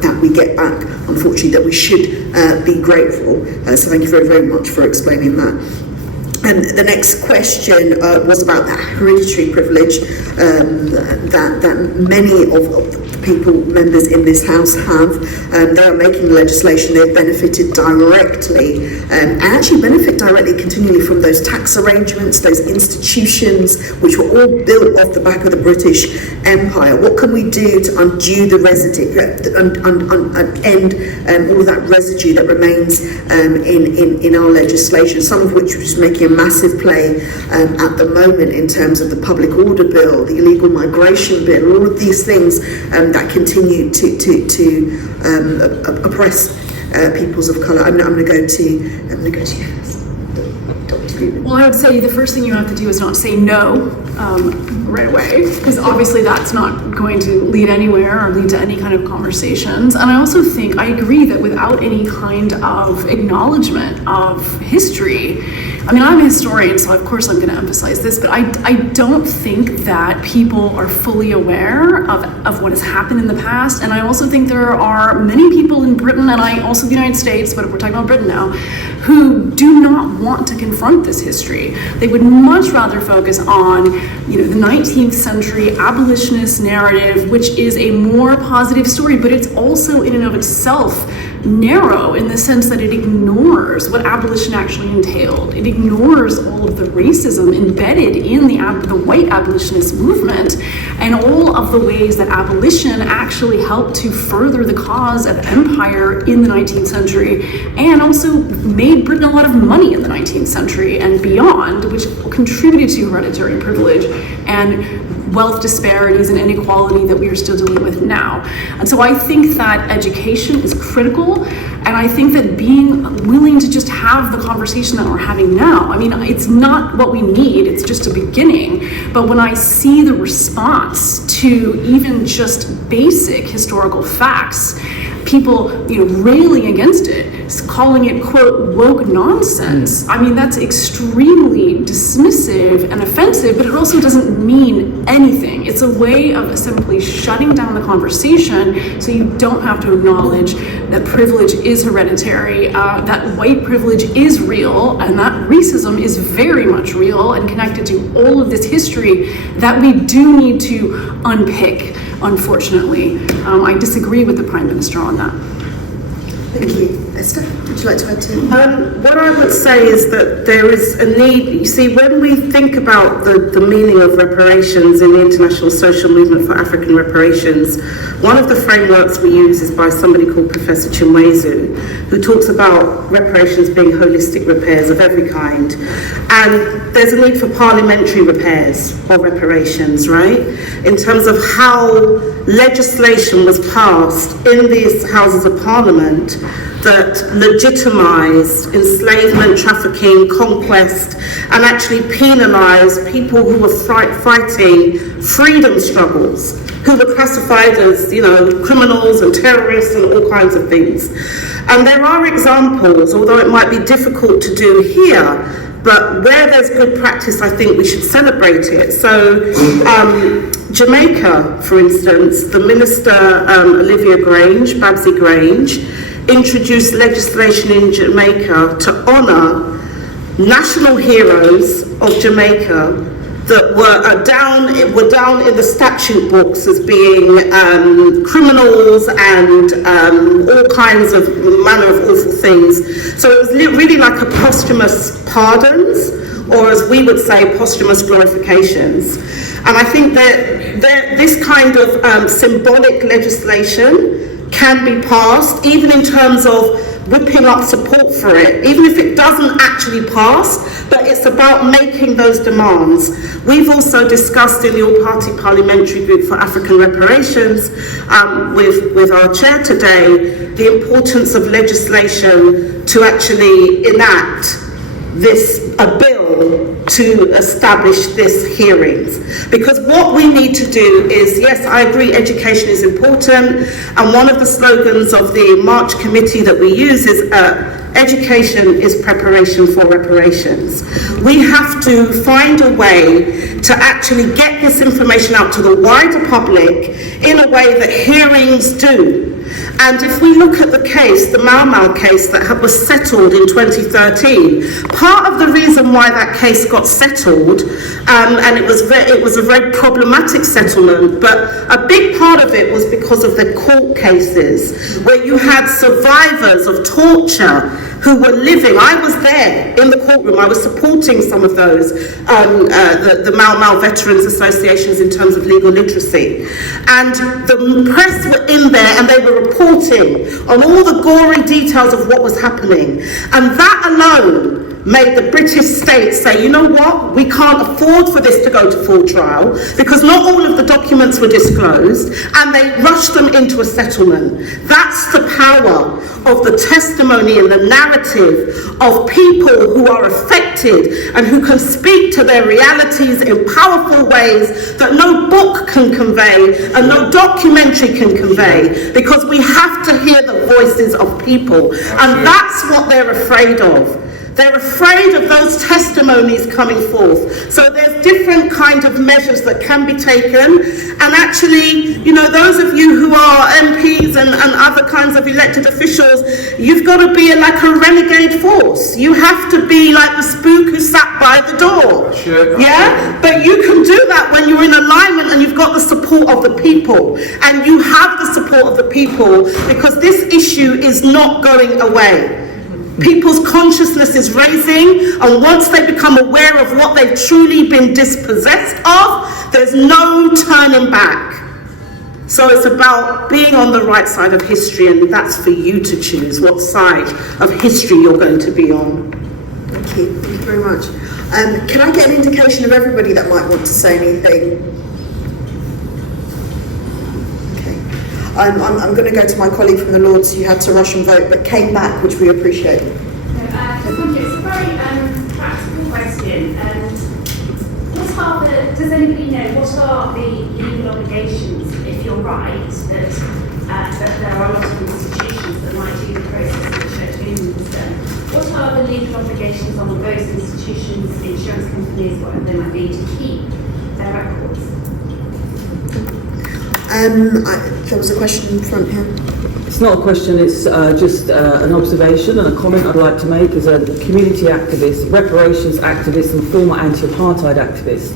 that we get back, unfortunately, that we should be grateful. So thank you very, very much for explaining that. And the next question was about that hereditary privilege that many of the people, members in this House have. They are making legislation. They've benefited directly and actually benefit directly continually from those tax arrangements, those institutions which were all built off the back of the British Empire. What can we do to undo the residue, end all of that residue that remains in our legislation, some of which is making a massive play at the moment in terms of the public order bill, the illegal migration bill, all of these things that continue to oppress peoples of colour. I'm going to go to you first. Well, I would say the first thing you have to do is not say no right away, because obviously that's not going to lead anywhere or lead to any kind of conversations. And I also think, I agree that without any kind of acknowledgement of history, I mean, I'm a historian, so of course I'm going to emphasize this, but I don't think that people are fully aware of what has happened in the past. And I also think there are many people in Britain, and also the United States, but we're talking about Britain now, who do not want to confront this history. They would much rather focus on, the 19th century abolitionist narrative, which is a more positive story, but it's also in and of itself narrow in the sense that it ignores what abolition actually entailed. It ignores all of the racism embedded in the white abolitionist movement and all of the ways that abolition actually helped to further the cause of empire in the 19th century and also made Britain a lot of money in the 19th century and beyond, which contributed to hereditary privilege and wealth disparities and inequality that we are still dealing with now. And so I think that education is critical, and I think that being willing to just have the conversation that we're having now, I mean, it's not what we need, it's just a beginning, but when I see the response to even just basic historical facts, people, railing against it, calling it, quote, woke nonsense. I mean, that's extremely dismissive and offensive, but it also doesn't mean anything. It's a way of simply shutting down the conversation so you don't have to acknowledge that privilege is hereditary, that white privilege is real, and that racism is very much real and connected to all of this history that we do need to unpick, unfortunately. I disagree with the Prime Minister on that. Thank you. Esther, would you like to add to What I would say is that there is a need, you see, when we think about the meaning of reparations in the international social movement for African reparations, one of the frameworks we use is by somebody called Professor Chinwezu, who talks about reparations being holistic repairs of every kind. And there's a need for parliamentary repairs of reparations, right? In terms of how legislation was passed in these Houses of Parliament that legitimised enslavement, trafficking, conquest, and actually penalised people who were fighting freedom struggles, who were classified as, criminals and terrorists and all kinds of things. And there are examples, although it might be difficult to do here, but where there's good practice, I think we should celebrate it. So Jamaica, for instance, the Minister Babsy Grange, introduced legislation in Jamaica to honour national heroes of Jamaica that were down in the statute books as being criminals and all kinds of manner of awful things. So it was really like a posthumous pardons, or as we would say, posthumous glorifications. And I think that this kind of symbolic legislation can be passed, even in terms of whipping up support for it, even if it doesn't actually pass, but it's about making those demands. We've also discussed in the All-Party Parliamentary Group for African Reparations with our chair today the importance of legislation to actually enact a bill to establish this hearings. Because what we need to do is, yes, I agree, education is important, and one of the slogans of the March committee that we use is education is preparation for reparations. We have to find a way to actually get this information out to the wider public in a way that hearings do. And if we look at the case, the Mau Mau case that was settled in 2013, part of the reason why that case got settled, and it was a very problematic settlement, but a big part of it was because of the court cases, where you had survivors of torture who were living. I was there in the courtroom. I was supporting some of those, the Mau Mau Veterans Associations in terms of legal literacy. And the press were in there and they were reporting on all the gory details of what was happening. And that alone made the British state say, you know what, we can't afford for this to go to full trial, because not all of the documents were disclosed, and they rushed them into a settlement. That's the power of the testimony and the narrative of people who are affected and who can speak to their realities in powerful ways that no book can convey and no documentary can convey, because we have to hear the voices of people. And that's what they're afraid of. They're afraid of those testimonies coming forth. So there's different kind of measures that can be taken. And actually, you know, those of you who are MPs and other kinds of elected officials, you've got to be like a renegade force. You have to be like the spook who sat by the door. Yeah? But you can do that when you're in alignment and you've got the support of the people. And you have the support of the people, because this issue is not going away. People's consciousness is raising, and once they become aware of what they've truly been dispossessed of, there's no turning back. So it's about being on the right side of history, and that's for you to choose what side of history you're going to be on. Thank you very much. Can I get an indication of everybody that might want to say anything? I'm going to go to my colleague from the Lords who had to rush and vote but came back, which we appreciate. Just wondering, it's a very practical question. Does anybody know what are the legal obligations, if you're right, that there are a lot of institutions that might do the process of the Church of England has done? What are the legal obligations on those institutions, insurance companies, whatever they might be, to keep their records? There was a question in front here. It's not a question, it's just an observation and a comment I'd like to make as a community activist, reparations activist and former anti-apartheid activist.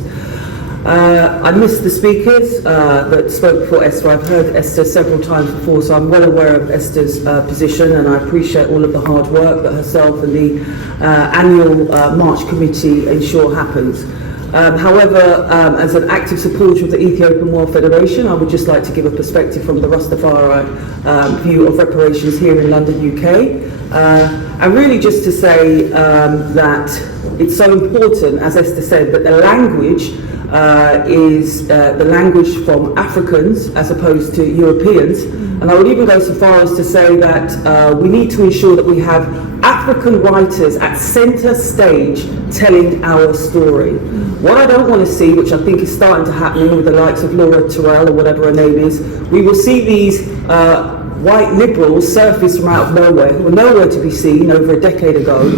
I missed the speakers that spoke before Esther. I've heard Esther several times before, so I'm well aware of Esther's position, and I appreciate all of the hard work that herself and the annual March committee ensure happens. However, as an active supporter of the Ethiopian World Federation, I would just like to give a perspective from the Rastafari view of reparations here in London, UK. And really just to say that it's so important, as Esther said, that the language is the language from Africans as opposed to Europeans. And I would even go so far as to say that we need to ensure that we have African writers at centre stage telling our story. What I don't want to see, which I think is starting to happen with the likes of Laura Terrell or whatever her name is, we will see these white liberals surface from out of nowhere, who were nowhere to be seen over a decade ago,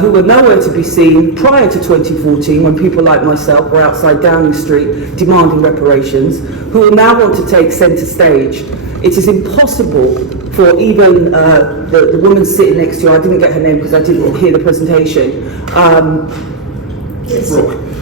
who were nowhere to be seen prior to 2014 when people like myself were outside Downing Street demanding reparations, who will now want to take centre stage. It is impossible for even the woman sitting next to you, I didn't get her name because I didn't hear the presentation,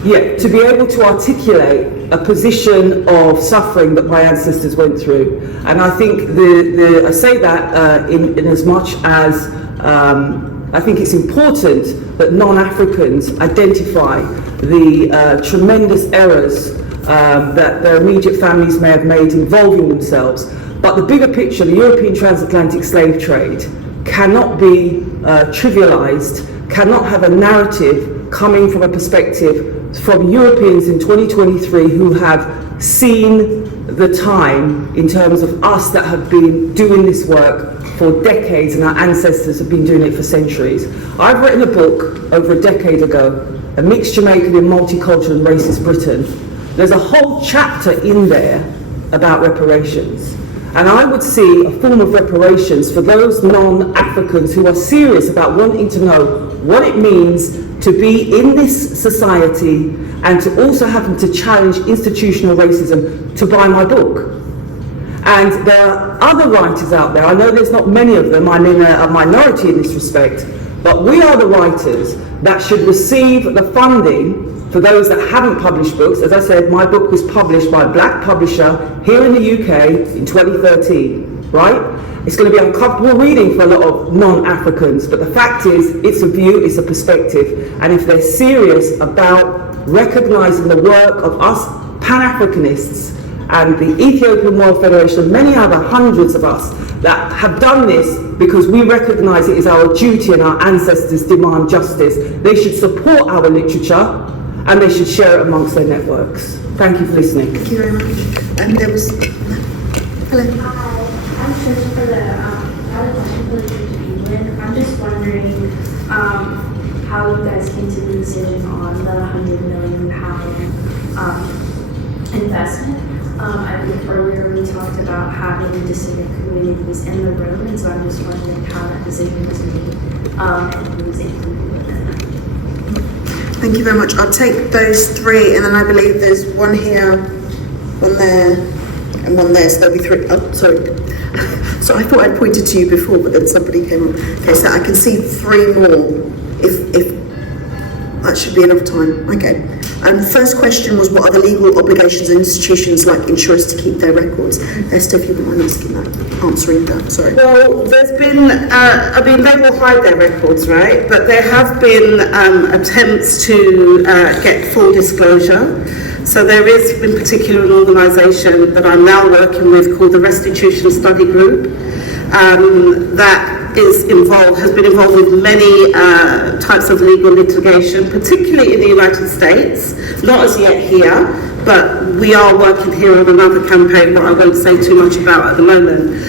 to be able to articulate a position of suffering that my ancestors went through. And I think I say that in as much as I think it's important that non-Africans identify the tremendous errors that their immediate families may have made involving themselves. But the bigger picture, the European transatlantic slave trade, cannot be trivialized, cannot have a narrative coming from a perspective from Europeans in 2023 who have seen the time in terms of us that have been doing this work for decades and our ancestors have been doing it for centuries. I've written a book over a decade ago, A Mixed Jamaican in Multicultural and Racist Britain. There's a whole chapter in there about reparations. And I would see a form of reparations for those non-Africans who are serious about wanting to know what it means to be in this society and to also having to challenge institutional racism to buy my book. And there are other writers out there, I know there's not many of them, I'm in a minority in this respect, but we are the writers that should receive the funding for those that haven't published books. As I said, my book was published by a black publisher here in the UK in 2013, right? It's going to be uncomfortable reading for a lot of non-Africans, but the fact is, it's a view, it's a perspective, and if they're serious about recognising the work of us Pan-Africanists and the Ethiopian World Federation and many other hundreds of us that have done this because we recognise it is our duty and our ancestors demand justice, they should support our literature and they should share it amongst their networks. Thank you for listening. Thank you very much. And there was... Hello. Hi, I'm Trish for the question for the Church of England. I'm just wondering how you guys came to the decision on the £100 million investment. I think earlier we talked about having the civic communities in the room, and so I'm just wondering how that decision was made and who was included within it. Thank you very much. I'll take those three, and then I believe there's one here, one there, and one there, so there'll be three. Oh, sorry. So I thought I'd pointed to you before, but then somebody came on. Okay, so I can see three more, if that should be enough time. Okay. The first question was, what are the legal obligations of institutions like insurers to keep their records? Esther, if you wouldn't mind answering that, sorry. Well, there's been, they will hide their records, right? But there have been attempts to get full disclosure. So there is, in particular, an organisation that I'm now working with called the Restitution Study Group that has been involved with many types of legal litigation, particularly in the United States, not as yet here, but we are working here on another campaign that I won't say too much about at the moment.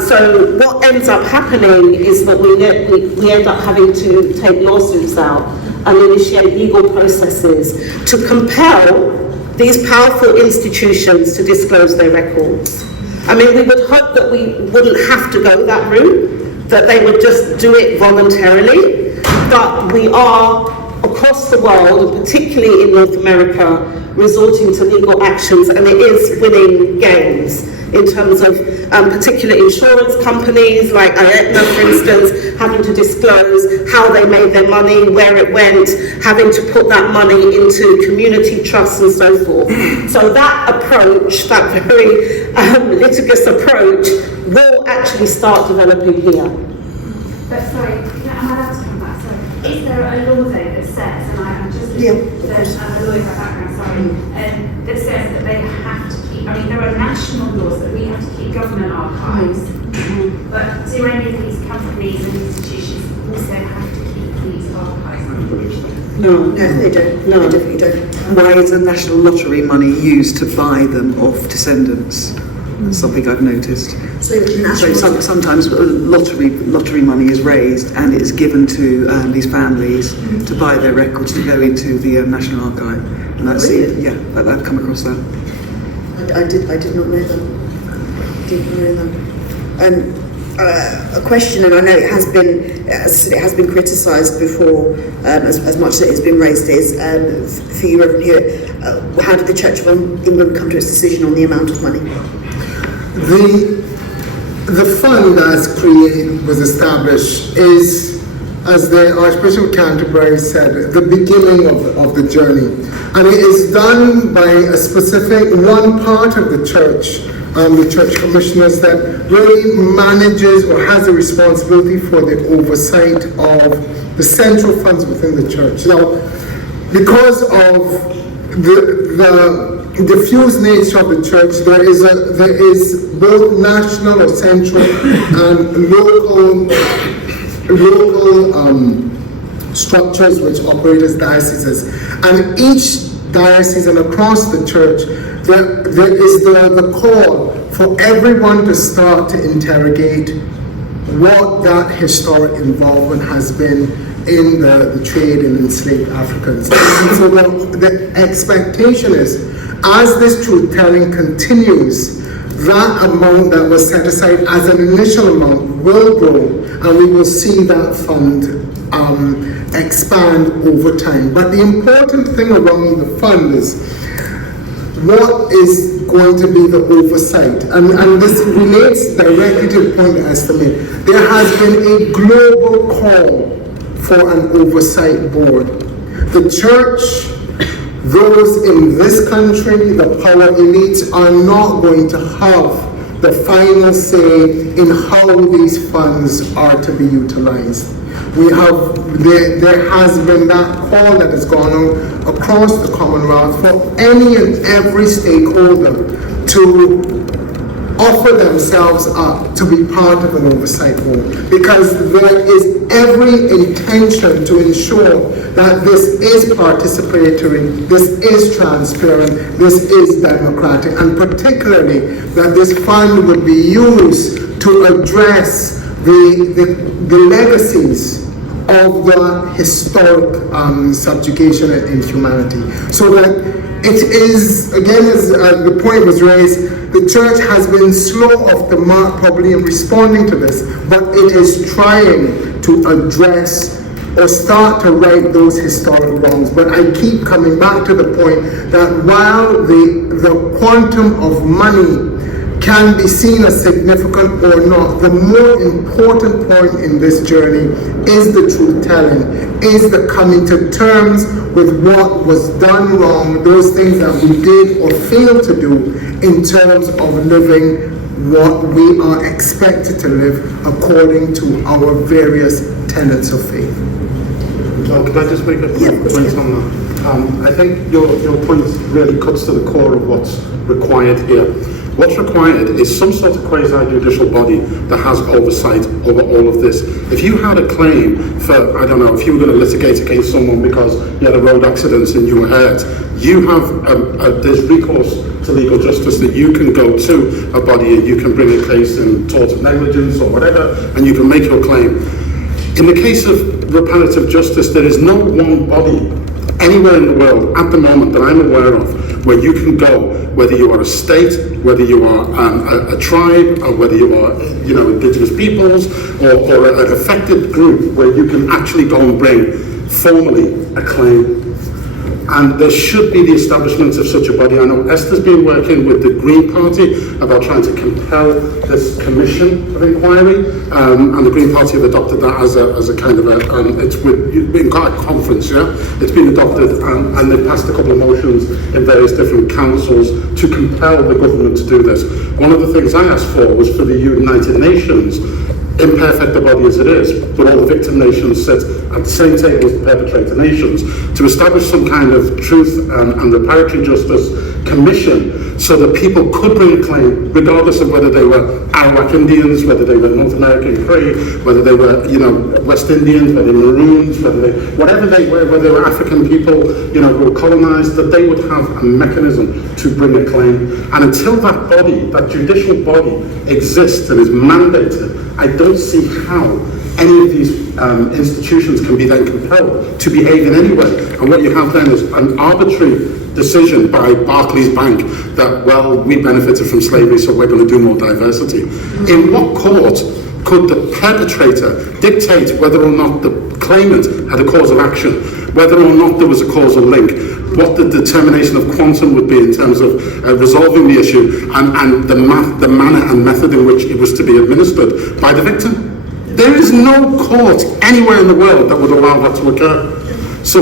So what ends up happening is that we end up having to take lawsuits out and initiate legal processes to compel these powerful institutions to disclose their records. I mean, we would hope that we wouldn't have to go that route, that they would just do it voluntarily, but we are across the world, and particularly in North America, resorting to legal actions, and it is winning games in terms of particular insurance companies like Aetna, for instance, having to disclose how they made their money, where it went, having to put that money into community trusts and so forth. So that approach, that very litigious approach, will actually start developing here. But sorry, am I allowed to come back? Sorry. Is there a law though that says, and I'm just there's a lawyer by background, sorry, that says that they have to keep, I mean, there are national laws that we have to keep government archives, but do any of these companies and institutions also have to keep these archives? No, they don't. No, they definitely don't. Why is the national lottery money used to buy them off descendants? That's something I've noticed. So sometimes lottery money is raised and it's given to these families to buy their records to go into the National Archive. And that's I've come across that. I did not know that. A question, and I know it has been, as I said, it has been criticised before, as much as it has been raised, is for you, Reverend Hewitt, how did the Church of England come to its decision on the amount of money? The fund as was established is, as the Archbishop of Canterbury said, the beginning of the journey. And it is done by a specific one part of the church, the church commissioners, that really manages or has the responsibility for the oversight of the central funds within the church. Now, because of the diffuse nature of the church, there is both national or central and local structures which operate as dioceses. And each diocese and across the church, there is the call for everyone to start to interrogate what that historic involvement has been in the trade in enslaved Africans. And so the expectation is, as this truth-telling continues, that amount that was set aside as an initial amount will grow, and we will see that fund expand over time. But the important thing around the fund is what is going to be the oversight. And this relates directly to the point that Estimate. There has been a global call for an oversight board. The church, those in this country, the power elites, are not going to have the final say in how these funds are to be utilized. There has been that call that has gone on across the Commonwealth for any and every stakeholder to offer themselves up to be part of an oversight board, because there is every intention to ensure that this is participatory, this is transparent, this is democratic, and particularly that this fund would be used to address the legacies of the historic subjugation and inhumanity. So that it is, again, as the point was raised, the church has been slow off the mark probably in responding to this, but it is trying to address or start to right those historic wrongs. But I keep coming back to the point that while the quantum of money can be seen as significant or not, the more important point in this journey is the truth-telling, is the coming to terms with what was done wrong, those things that we did or failed to do in terms of living what we are expected to live according to our various tenets of faith. Well, could I just make a point on that? I think your point really cuts to the core of what's required here. What's required is some sort of quasi-judicial body that has oversight over all of this. If you had a claim for, I don't know, if you were going to litigate against someone because you had a road accident and you were hurt, you have there's recourse to legal justice that you can go to a body and you can bring a case in tort of negligence or whatever, and you can make your claim. In the case of reparative justice, there is no one body anywhere in the world at the moment that I'm aware of where you can go, whether you are a state, whether you are a tribe, or whether you are, indigenous peoples, or an affected group, where you can actually go and bring formally a claim. And there should be the establishment of such a body. I know Esther's been working with the Green Party about trying to compel this commission of inquiry, and the Green Party have adopted that as a kind of it's been quite a conference, yeah? It's been adopted, and they've passed a couple of motions in various different councils to compel the government to do this. One of the things I asked for was for the United Nations, imperfect the body as it is, but all the victim nations sit at the same table as the perpetrator nations, to establish some kind of truth and reparatory justice commission so that people could bring a claim regardless of whether they were Arawak Indians, whether they were North American Cree, whether they were West Indians, whether they were Maroons, whatever they were, whether they were African people who were colonized, that they would have a mechanism to bring a claim. And until that body, that judicial body exists and is mandated, I don't see how any of these institutions can be then compelled to behave in any way. And what you have then is an arbitrary decision by Barclays Bank that, well, we benefited from slavery, so we're going to do more diversity. In what court could the perpetrator dictate whether or not the claimant had a cause of action, whether or not there was a causal link, what the determination of quantum would be in terms of resolving the issue, and the manner and method in which it was to be administered by the victim? There is no court anywhere in the world that would allow that to occur.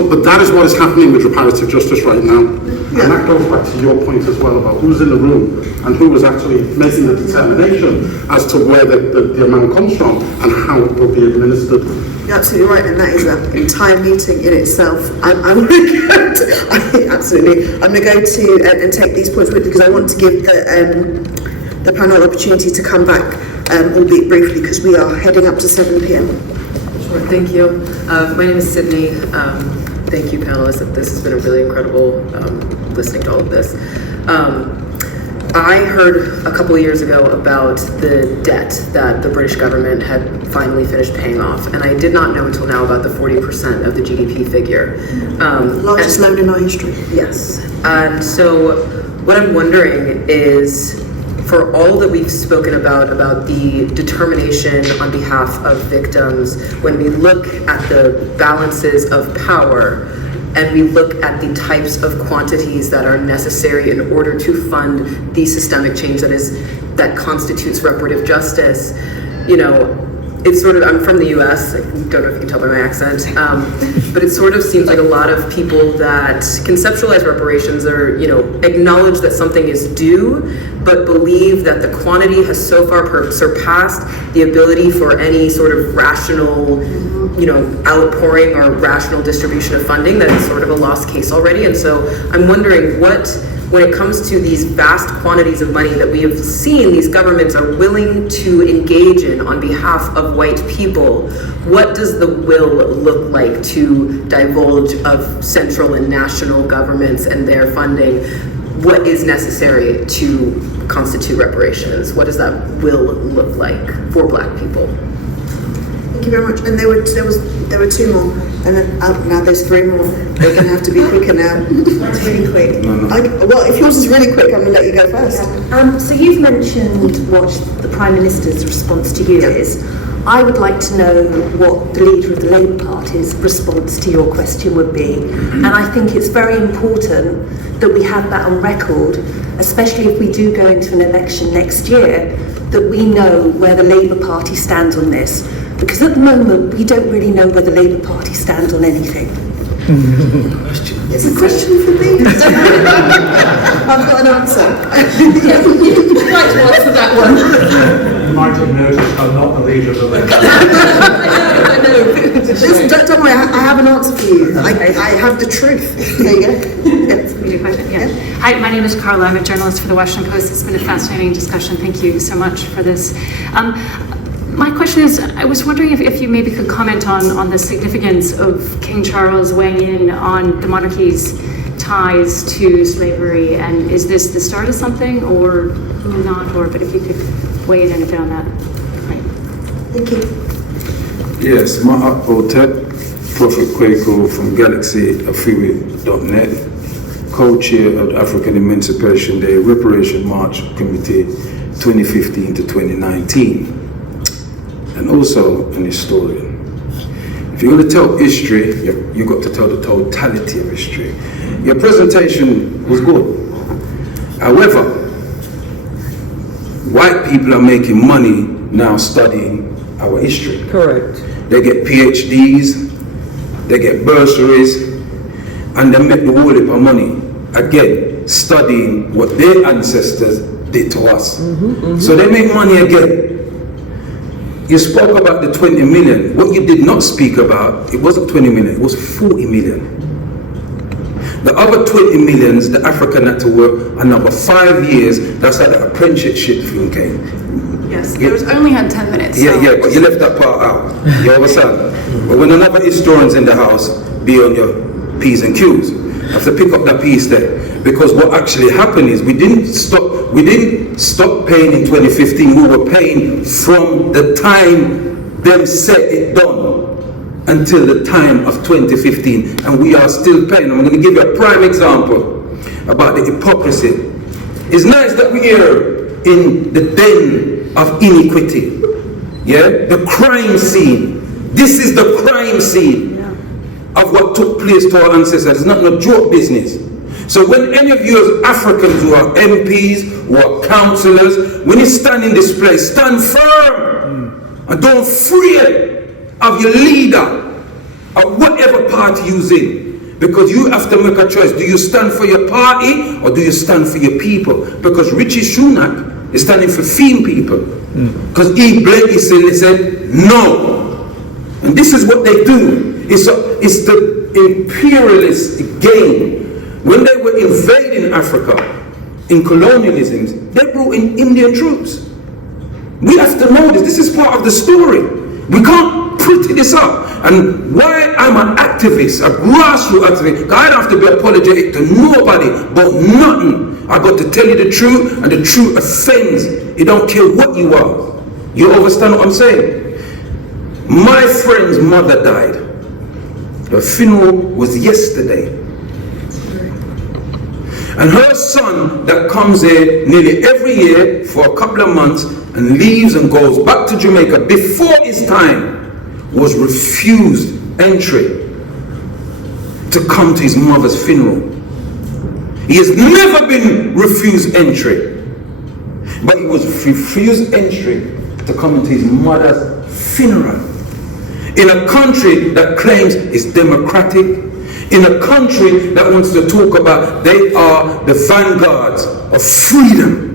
But that is what is happening with reparative justice right now. And that goes back to your point as well about who's in the room and who was actually making the determination as to where the amount comes from and how it will be administered. You're absolutely right, and that is an entire meeting in itself. I'm going to go to, absolutely. I'm going to go to and take these points with because I want to give the panel opportunity to come back, albeit briefly, because we are heading up to 7 p.m. Sure, thank you. My name is Sydney. Thank you, panelists. This has been a really incredible listening to all of this. I heard a couple of years ago about the debt that the British government had finally finished paying off, and I did not know until now about the 40% of the GDP figure. Largest loan in our history. Yes. And so what I'm wondering is, for all that we've spoken about the determination on behalf of victims, when we look at the balances of power, and we look at the types of quantities that are necessary in order to fund the systemic change that constitutes reparative justice, you know, it's sort of, I'm from the US, I don't know if you can tell by my accent, but it sort of seems like a lot of people that conceptualize reparations are, you know, acknowledge that something is due, but believe that the quantity has so far surpassed the ability for any sort of rational, you know, outpouring or rational distribution of funding, that it's sort of a lost case already. And so I'm wondering when it comes to these vast quantities of money that we have seen these governments are willing to engage in on behalf of white people, what does the will look like to divulge of central and national governments and their funding? What is necessary to constitute reparations? What does that will look like for Black people? Thank you very much. And there were 2 more, and then now there's 3 more. They're going to have to be quicker now. That's really quick. Well, if yours is really quick, I'm going to let you go first. So you've mentioned what the Prime Minister's response to you is. I would like to know what the leader of the Labour Party's response to your question would be. And I think it's very important that we have that on record, especially if we do go into an election next year, that we know where the Labour Party stands on this. Because at the moment, we don't really know where the Labour Party stands on anything. It's a question for me. I've got an answer. I'd like to answer that one. You might have noticed I'm not the leader of the Labour. I know. Listen, don't worry, I have an answer for you. I have the truth. There you go. Hi, my name is Carla. I'm a journalist for the Washington Post. It's been a fascinating discussion. Thank you so much for this. My question is, I was wondering if you maybe could comment on the significance of King Charles weighing in on the monarchy's ties to slavery, and is this the start of something or not? But if you could weigh in a bit on that. Right. Thank you. Yes, Marauds, Prophet Quaker from GalaxyAfriwi.net, co-chair of the African Emancipation Day Reparation March Committee 2015 to 2019. And also an historian. If you're going to tell history, you've got to tell the totality of history. Your presentation was good. However, white people are making money now studying our history. Correct. They get PhDs, they get bursaries, and they make the whole heap of money, again, studying what their ancestors did to us. So they make money again. You spoke about the 20 million. What you did not speak about, it wasn't 20 million, it was 40 million. The other 20 millions, the African had to work another 5 years. That's how the apprenticeship thing came. Yes, it was only had 10 minutes. Yeah, but you left that part out. You understand? But when another historian's in the house, be on your P's and Q's. You have to pick up that piece there. Because what actually happened is we didn't stop paying in 2015. We were paying from the time them set it done until the time of 2015, and we are still paying. I'm going to give you a prime example about the hypocrisy. It's nice that we are in the den of iniquity, the crime scene. This is the crime scene of what took place to our ancestors. It's not no joke business. So when any of you as Africans who are MPs, who are councillors, when you stand in this place, stand firm and don't fear of your leader or whatever party you're in, because you have to make a choice. Do you stand for your party or do you stand for your people? Because Richie Sunak is standing for Feme people, because he blatantly said no. And this is what they do. It's the imperialist game. When they were invading Africa in colonialism, they brought in Indian troops. We have to know this. This is part of the story. We can't pretty this up. And why I'm an activist, a grassroots activist, I don't have to be apologetic to nobody but nothing. I got to tell you the truth, and the truth offends. It don't care what you are. You understand what I'm saying? My friend's mother died. Her funeral was yesterday. And her son that comes here nearly every year for a couple of months and leaves and goes back to Jamaica before his time was refused entry to come to his mother's funeral. He has never been refused entry, but he was refused entry to come into his mother's funeral. In a country that claims it's democratic, in a country that wants to talk about they are the vanguards of freedom.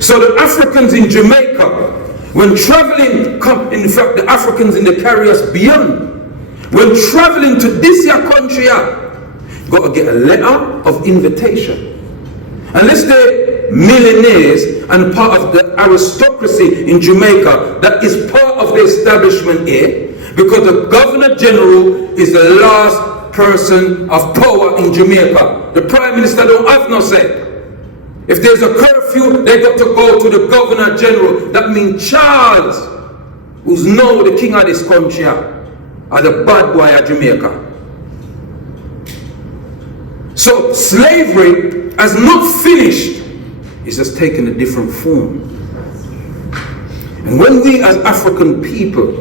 So the Africans in Jamaica, when traveling, in fact the Africans in the Caribbean beyond, when traveling to this here country, got to get a letter of invitation. Unless they're millionaires and part of the aristocracy in Jamaica, that is part of the establishment here, because the Governor General is the last person of power in Jamaica. The Prime Minister don't have no say. If there's a curfew, they got to go to the Governor General. That means Charles, who's now the king of this country, or the bad boy of Jamaica. So slavery has not finished. It's just taken a different form. And when we as African people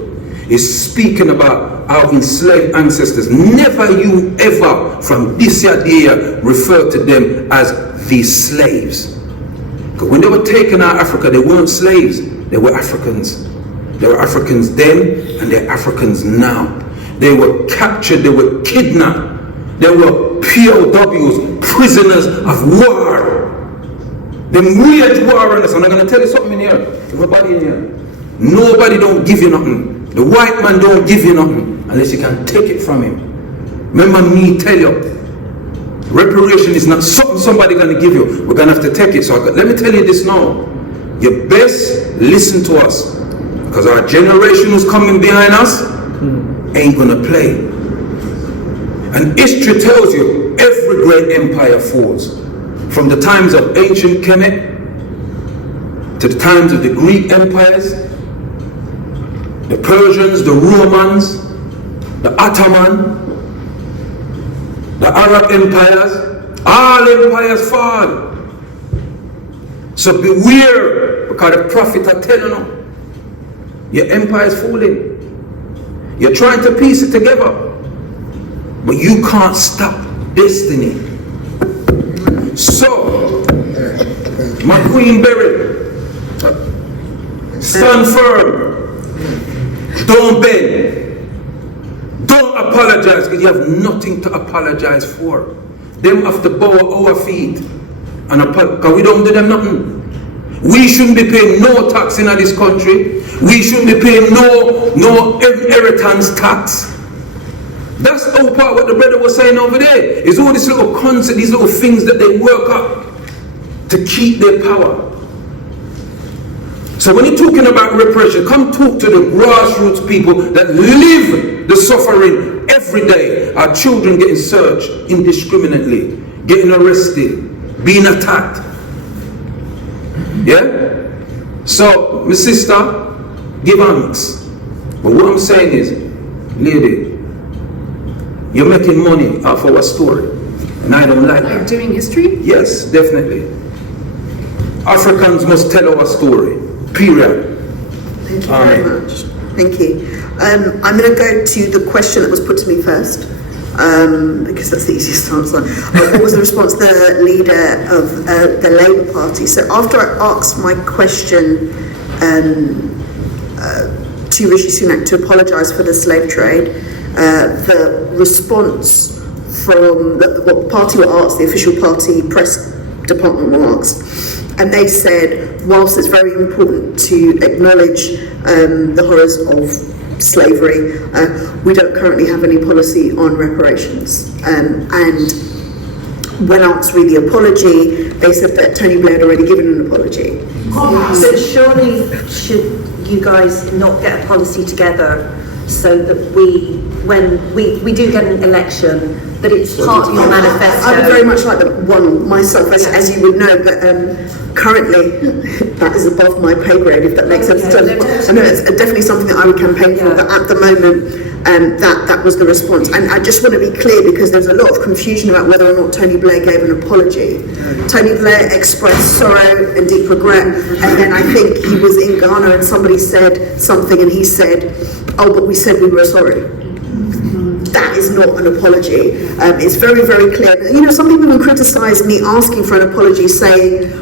is speaking about our enslaved ancestors, never you ever from this idea refer to them as the slaves. Because when they were taken out of Africa, they weren't slaves, they were Africans. They were Africans then and they're Africans now. They were captured, they were kidnapped. They were POWs, prisoners of war. Them waged war on us. And I'm going to tell you something in here. Everybody in here. Nobody don't give you nothing. The white man don't give you nothing unless you can take it from him. Remember me tell you, reparation is not something somebody going to give you. We're going to have to take it. So let me tell you this now. You best listen to us. Because our generation who's coming behind us ain't going to play. And history tells you every great empire falls. From the times of ancient Kemet to the times of the Greek empires, the Persians, the Romans, the Ottoman, the Arab empires, all empires fall. So beware, because the prophet are telling you, your empire is falling. You're trying to piece it together. But you can't stop destiny. So, my queen buried. Stand firm. Don't bend. Don't apologize, because you have nothing to apologize for. Them have to bow our feet. Because we don't do them nothing. We shouldn't be paying no tax in this country. We shouldn't be paying no inheritance tax. That's all part of what the brother was saying over there. Is all this little concept, these little things that they work up to keep their power. So when you're talking about reparation, come talk to the grassroots people that live the suffering every day. Our children getting searched indiscriminately, getting arrested, being attacked. Yeah? So, my sister, give thanks. But what I'm saying is, lady, you're making money off our story, and I don't like that. Like doing history? Yes, definitely. Africans must tell our story, period. Thank you very much. Thank you. I'm going to go to the question that was put to me first, because that's the easiest answer. What was the response of the leader of the Labour Party? So after I asked my question to Rishi Sunak to apologise for the slave trade, the response from what the party were asked, the official party press department were asked, and they said, whilst it's very important to acknowledge the horrors of slavery. We don't currently have any policy on reparations. And when asked really apology, they said that Tony Blair had already given an apology. So surely should you guys not get a policy together so that when we do get an election, that it's part of your manifesto? I'm very much like the one myself, as you would know, but currently that is above my pay grade, if that makes sense. I know it's definitely something that I would campaign for, but at the moment that was the response. And I just want to be clear, because there's a lot of confusion about whether or not Tony Blair gave an apology. Tony Blair expressed sorrow and deep regret, and then I think he was in Ghana and somebody said something and he said, oh, but we said we were sorry. That is not an apology. It's very, very clear. You know, some people will criticise me asking for an apology, saying,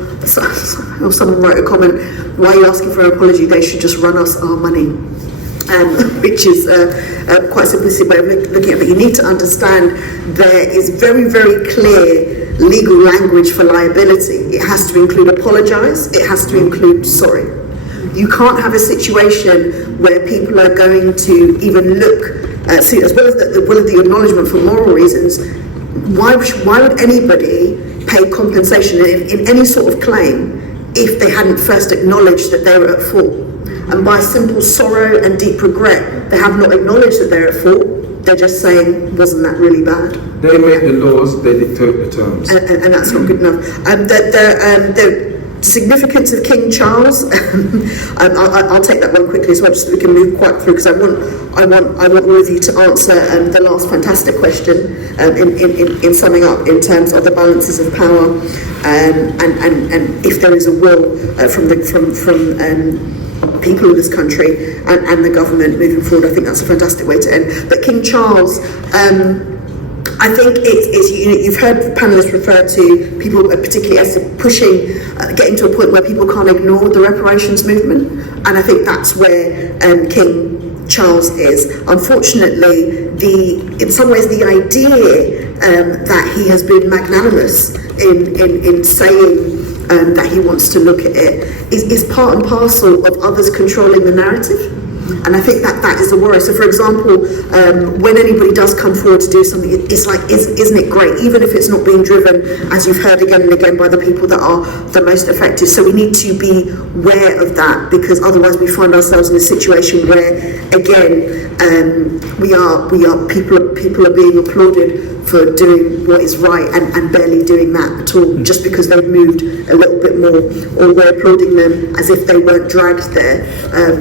or someone wrote a comment, why are you asking for an apology? They should just run us our money. Which is quite a simplistic way of looking at it. But you need to understand there is very, very clear legal language for liability. It has to include apologise, it has to include sorry. You can't have a situation where people are going to even look, see, as well as the acknowledgement for moral reasons. Why would anybody pay compensation in any sort of claim if they hadn't first acknowledged that they were at fault? And by simple sorrow and deep regret, they have not acknowledged that they're at fault. They're just saying, wasn't that really bad? They make the laws, they dictate the terms. And that's not good enough. The significance of King Charles, I'll take that one quickly as well, just so we can move quite through, because I want all of you to answer the last fantastic question in summing up in terms of the balances of power, and if there is a will from people in this country and the government moving forward. I think that's a fantastic way to end. But King Charles, I think you've heard the panelists refer to people, particularly as pushing, getting to a point where people can't ignore the reparations movement, and I think that's where King Charles is. Unfortunately, in some ways the idea that he has been magnanimous in saying that he wants to look at it is part and parcel of others controlling the narrative. And I think that is a worry. So, for example, when anybody does come forward to do something, it's like, isn't it great? Even if it's not being driven, as you've heard again and again, by the people that are the most affected. So we need to be aware of that, because otherwise we find ourselves in a situation where, again, people are being applauded for doing what is right and barely doing that at all, just because they've moved a little bit more, or we're applauding them as if they weren't dragged there,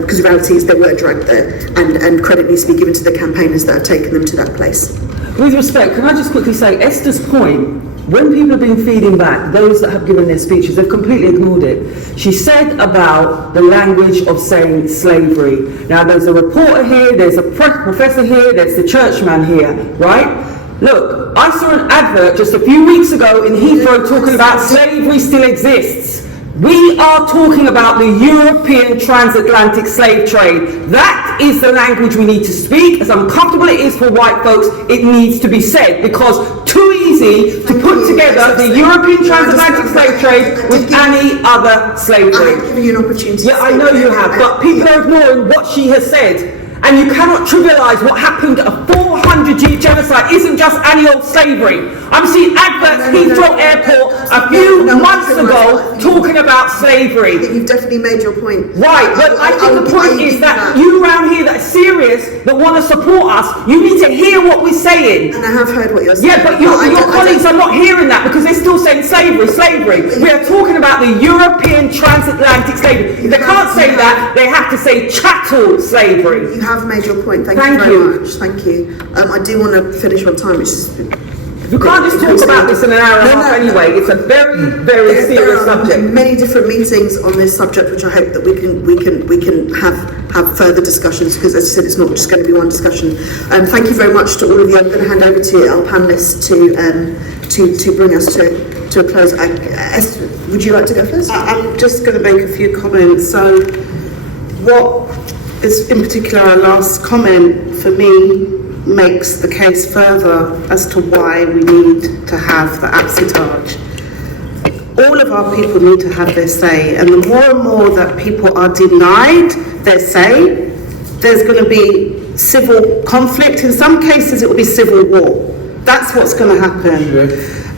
because the reality is they were dragged there, and credit needs to be given to the campaigners that have taken them to that place. With respect, can I just quickly say, Esther's point, when people have been feeding back, those that have given their speeches, they've completely ignored it. She said about the language of saying slavery. Now, there's a reporter here, there's a professor here, there's the churchman here, right? Look, I saw an advert just a few weeks ago in Heathrow talking about slavery still exists. We are talking about the European transatlantic slave trade. That is the language we need to speak. As uncomfortable it is for white folks, it needs to be said, because too easy to put together the European transatlantic slave trade with any other slavery. I have given you an opportunity. Yeah, I know you have, but people are ignoring what she has said. And you cannot trivialise what happened at a 400-year genocide isn't just any old slavery. I've seen adverts Heathrow Airport a few months ago talking about slavery. I think you've definitely made your point. Right, but I think the point is that you around here that are serious, that want to support us, you need to hear what we're saying. And I have heard what you're saying. Yeah, but your colleagues are not hearing that, because they're still saying slavery, slavery. We are talking about the European transatlantic slavery. If they can't say that, they have to say chattel slavery. You have made your point. Thank you very much. Thank you. I do want to finish on time, which is... You can't just talk about this in an hour and a half anyway. It's a very, very serious subject. There are many different meetings on this subject, which I hope that we can have further discussions, because, as I said, it's not just going to be one discussion. Thank you very much to all of you. I'm going to hand over to our panelists to bring us to a close. Esther, would you like to go first? I'm just going to make a few comments. So, what is in particular our last comment for me makes the case further as to why we need to have the absitage. All of our people need to have their say, and the more and more that people are denied their say, there's going to be civil conflict. In some cases, it will be civil war. That's what's going to happen.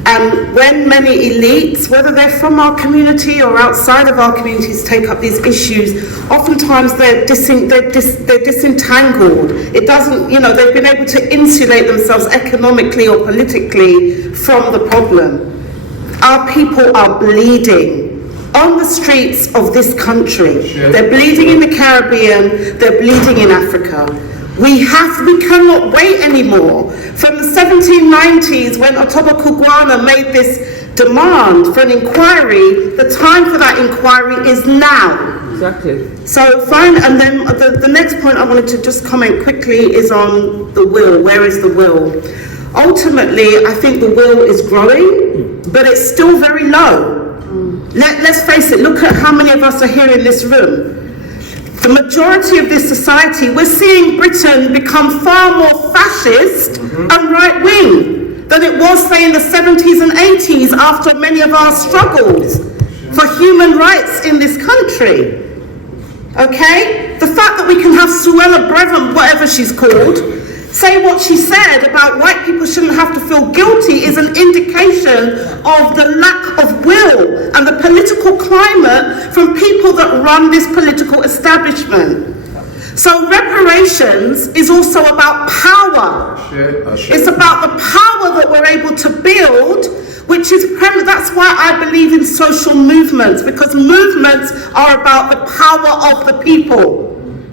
And when many elites, whether they're from our community or outside of our communities, take up these issues, oftentimes they're disentangled. It doesn't, they've been able to insulate themselves economically or politically from the problem. Our people are bleeding on the streets of this country. They're bleeding in the Caribbean, they're bleeding in Africa. We cannot wait anymore. From the 1790s, when Otoba Kugwana made this demand for an inquiry, the time for that inquiry is now. Exactly. So fine, and then the next point I wanted to just comment quickly is on the will. Where is the will? Ultimately, I think the will is growing, but it's still very low. Let's face it, look at how many of us are here in this room. The majority of this society, we're seeing Britain become far more fascist and right-wing than it was, say, in the 70s and 80s after many of our struggles for human rights in this country. Okay? The fact that we can have Suella Brevin, whatever she's called, say what she said about white people shouldn't have to feel guilty is an indication of the lack of will and the political climate from people that run this political establishment. So reparations is also about power. It's about the power that we're able to build, which is that's why I believe in social movements, because movements are about the power of the people.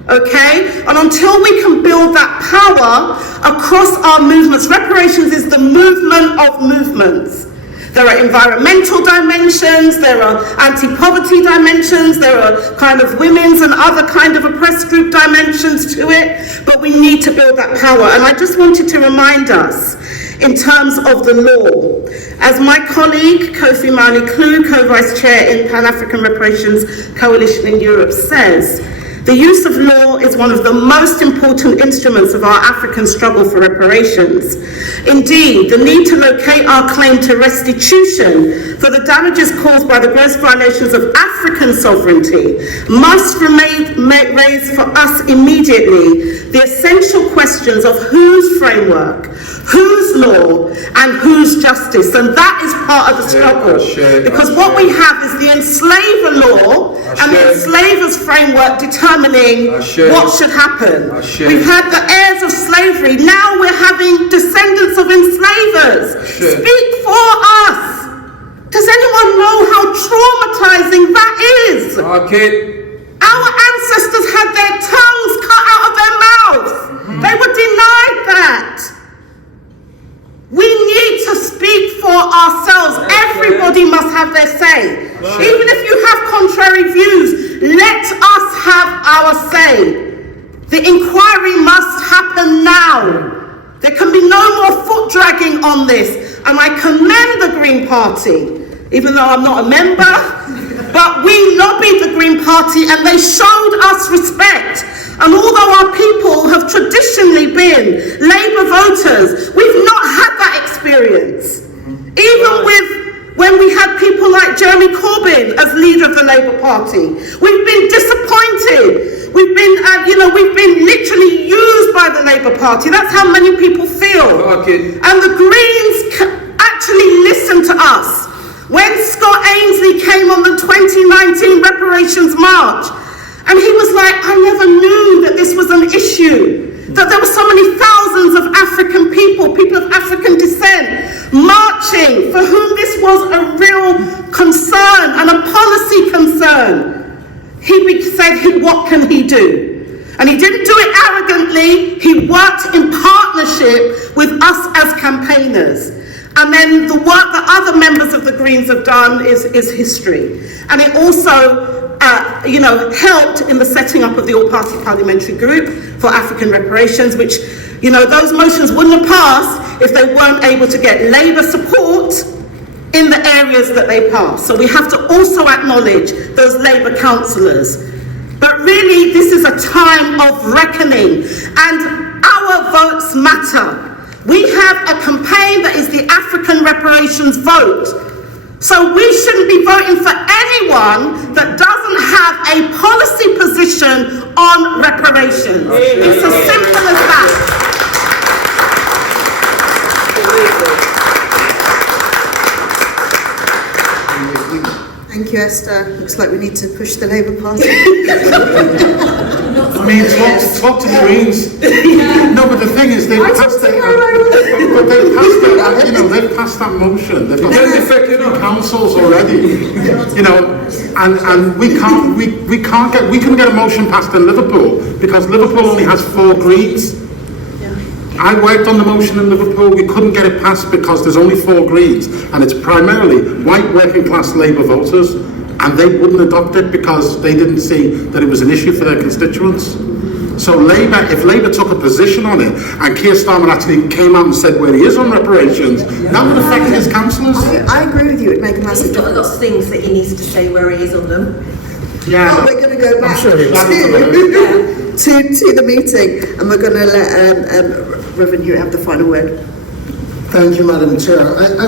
Okay? And until we can build that power across our movements, reparations is the movement of movements. There are environmental dimensions, there are anti-poverty dimensions, there are kind of women's and other kind of oppressed group dimensions to it, but we need to build that power. And I just wanted to remind us, in terms of the law, as my colleague Kofi Mani-Klou, co-vice chair in Pan-African Reparations Coalition in Europe, says, the use of law is one of the most important instruments of our African struggle for reparations. Indeed, the need to locate our claim to restitution for the damages caused by the gross violations of African sovereignty must raise for us immediately the essential questions of whose framework, whose law, and whose justice. And that is part of the struggle. Because what we have is the enslaver law and the enslaver's framework determining what should happen. We've had the heirs of slavery, now we're having descendants of enslavers. Speak for us. Does anyone know how traumatizing that is? Our ancestors had their tongues cut out of their mouths. They were denied that. We need to speak for ourselves. Everybody must have their say. Even if you have contrary views, let us have our say. The inquiry must happen now. There can be no more foot dragging on this. And I commend the Green Party, even though I'm not a member, but we lobbied the Green Party and they showed us respect. And although our people have traditionally been Labour voters, we've not had that experience. Even when we had people like Jeremy Corbyn as leader of the Labour Party, we've been disappointed. We've been, we've been literally used by the Labour Party. That's how many people feel. And the Greens actually listened to us. When Scott Ainsley came on the 2019 reparations march, and he was like, I never knew that this was an issue, that there were so many thousands of African people of African descent, marching, for whom this was a real concern and a policy concern. He said, what can he do? And he didn't do it arrogantly, he worked in partnership with us as campaigners. And then the work that other members of the Greens have done is history. And it also helped in the setting up of the all-party parliamentary group for African reparations, which, those motions wouldn't have passed if they weren't able to get Labour support in the areas that they passed. So we have to also acknowledge those Labour councillors. But really, this is a time of reckoning, and our votes matter. We have a campaign that is the African reparations vote. So we shouldn't be voting for anyone that doesn't have a policy position on reparations. It's as simple as that. Thank you, Esther. Looks like we need to push the Labour Party. I mean, talk to the Greens. No, but the thing is, they've passed that motion. They've got councils already. And we couldn't get a motion passed in Liverpool because Liverpool only has 4 Greens. I worked on the motion in Liverpool. We couldn't get it passed because there's only 4 Greens, and it's primarily white working class Labour voters, and they wouldn't adopt it because they didn't see that it was an issue for their constituents. So Labour, if Labour took a position on it, and Keir Starmer actually came out and said where he is on reparations, that would affect his councillors. I agree with you. It'd make a massive He's got a lot of things that he needs to say where he is on them. Yeah. We're going to go back sure to the meeting, and we're going to let Reverend Hewitt have the final word. Thank you, Madam Chair. I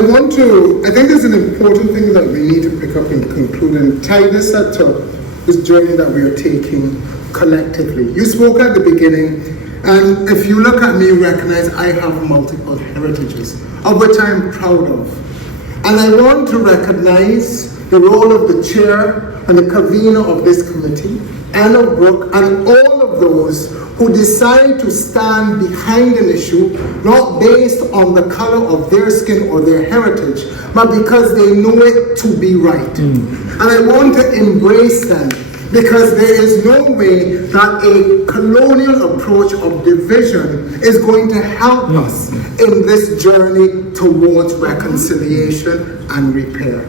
think there's an important thing that we need to pick up and conclude and tie this up to this journey that we are taking collectively. You spoke at the beginning, and if you look at me, you recognize I have multiple heritages, of which I am proud of. And I want to recognize the role of the chair and the convener of this committee, Anna Brooke, and all of those who decide to stand behind an issue, not based on the color of their skin or their heritage, but because they know it to be right. And I want to embrace them, because there is no way that a colonial approach of division is going to help us in this journey towards reconciliation and repair.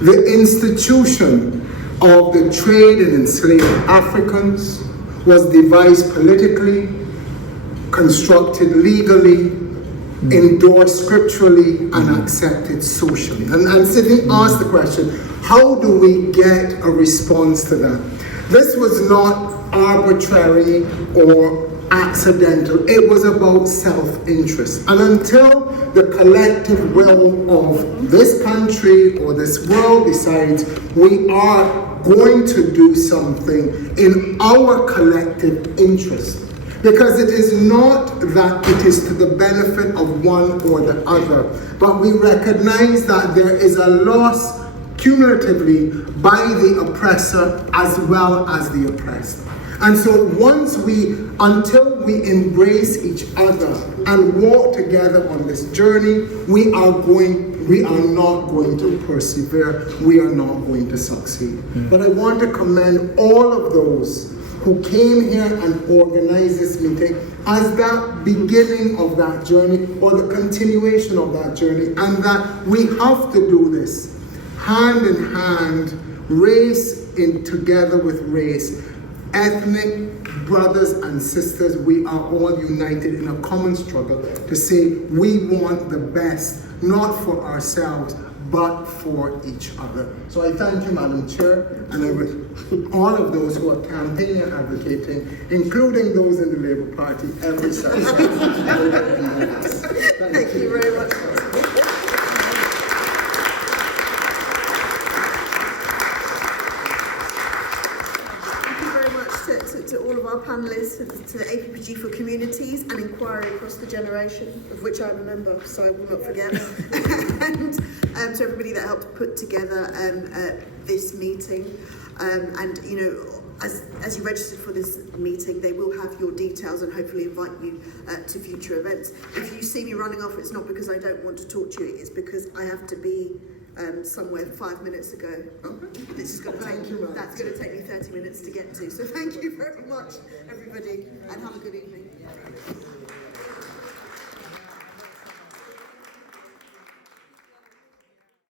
The institution of the trade in enslaved Africans was devised politically, constructed legally, endorsed scripturally, and accepted socially. And Sydney asked the question, how do we get a response to that? This was not arbitrary or accidental. It was about self-interest. And until the collective will of this country or this world decides we are going to do something in our collective interest, because it is not that it is to the benefit of one or the other, but we recognize that there is a loss cumulatively by the oppressor as well as the oppressed. And so until we embrace each other and walk together on this journey, we are not going to persevere, we are not going to succeed. But I want to commend all of those who came here and organized this meeting as that beginning of that journey or the continuation of that journey, and that we have to do this hand in hand, race in together with race, ethnic brothers and sisters. We are all united in a common struggle to say we want the best, not for ourselves, but for each other. So I thank you, Madam Chair, and I wish all of those who are campaigning and advocating, including those in the Labour Party, every success. Thank you very much. To all of our panellists, to the APPG for Communities and Inquiry Across the Generation, of which I remember, so I will not forget, and to everybody that helped put together this meeting. And you know, as you registered for this meeting, they will have your details and hopefully invite you to future events. If you see me running off, it's not because I don't want to talk to you, it's because I have to be somewhere 5 minutes ago. This is going to that's going to take me 30 minutes to get to. So thank you very much, everybody, and have a good evening.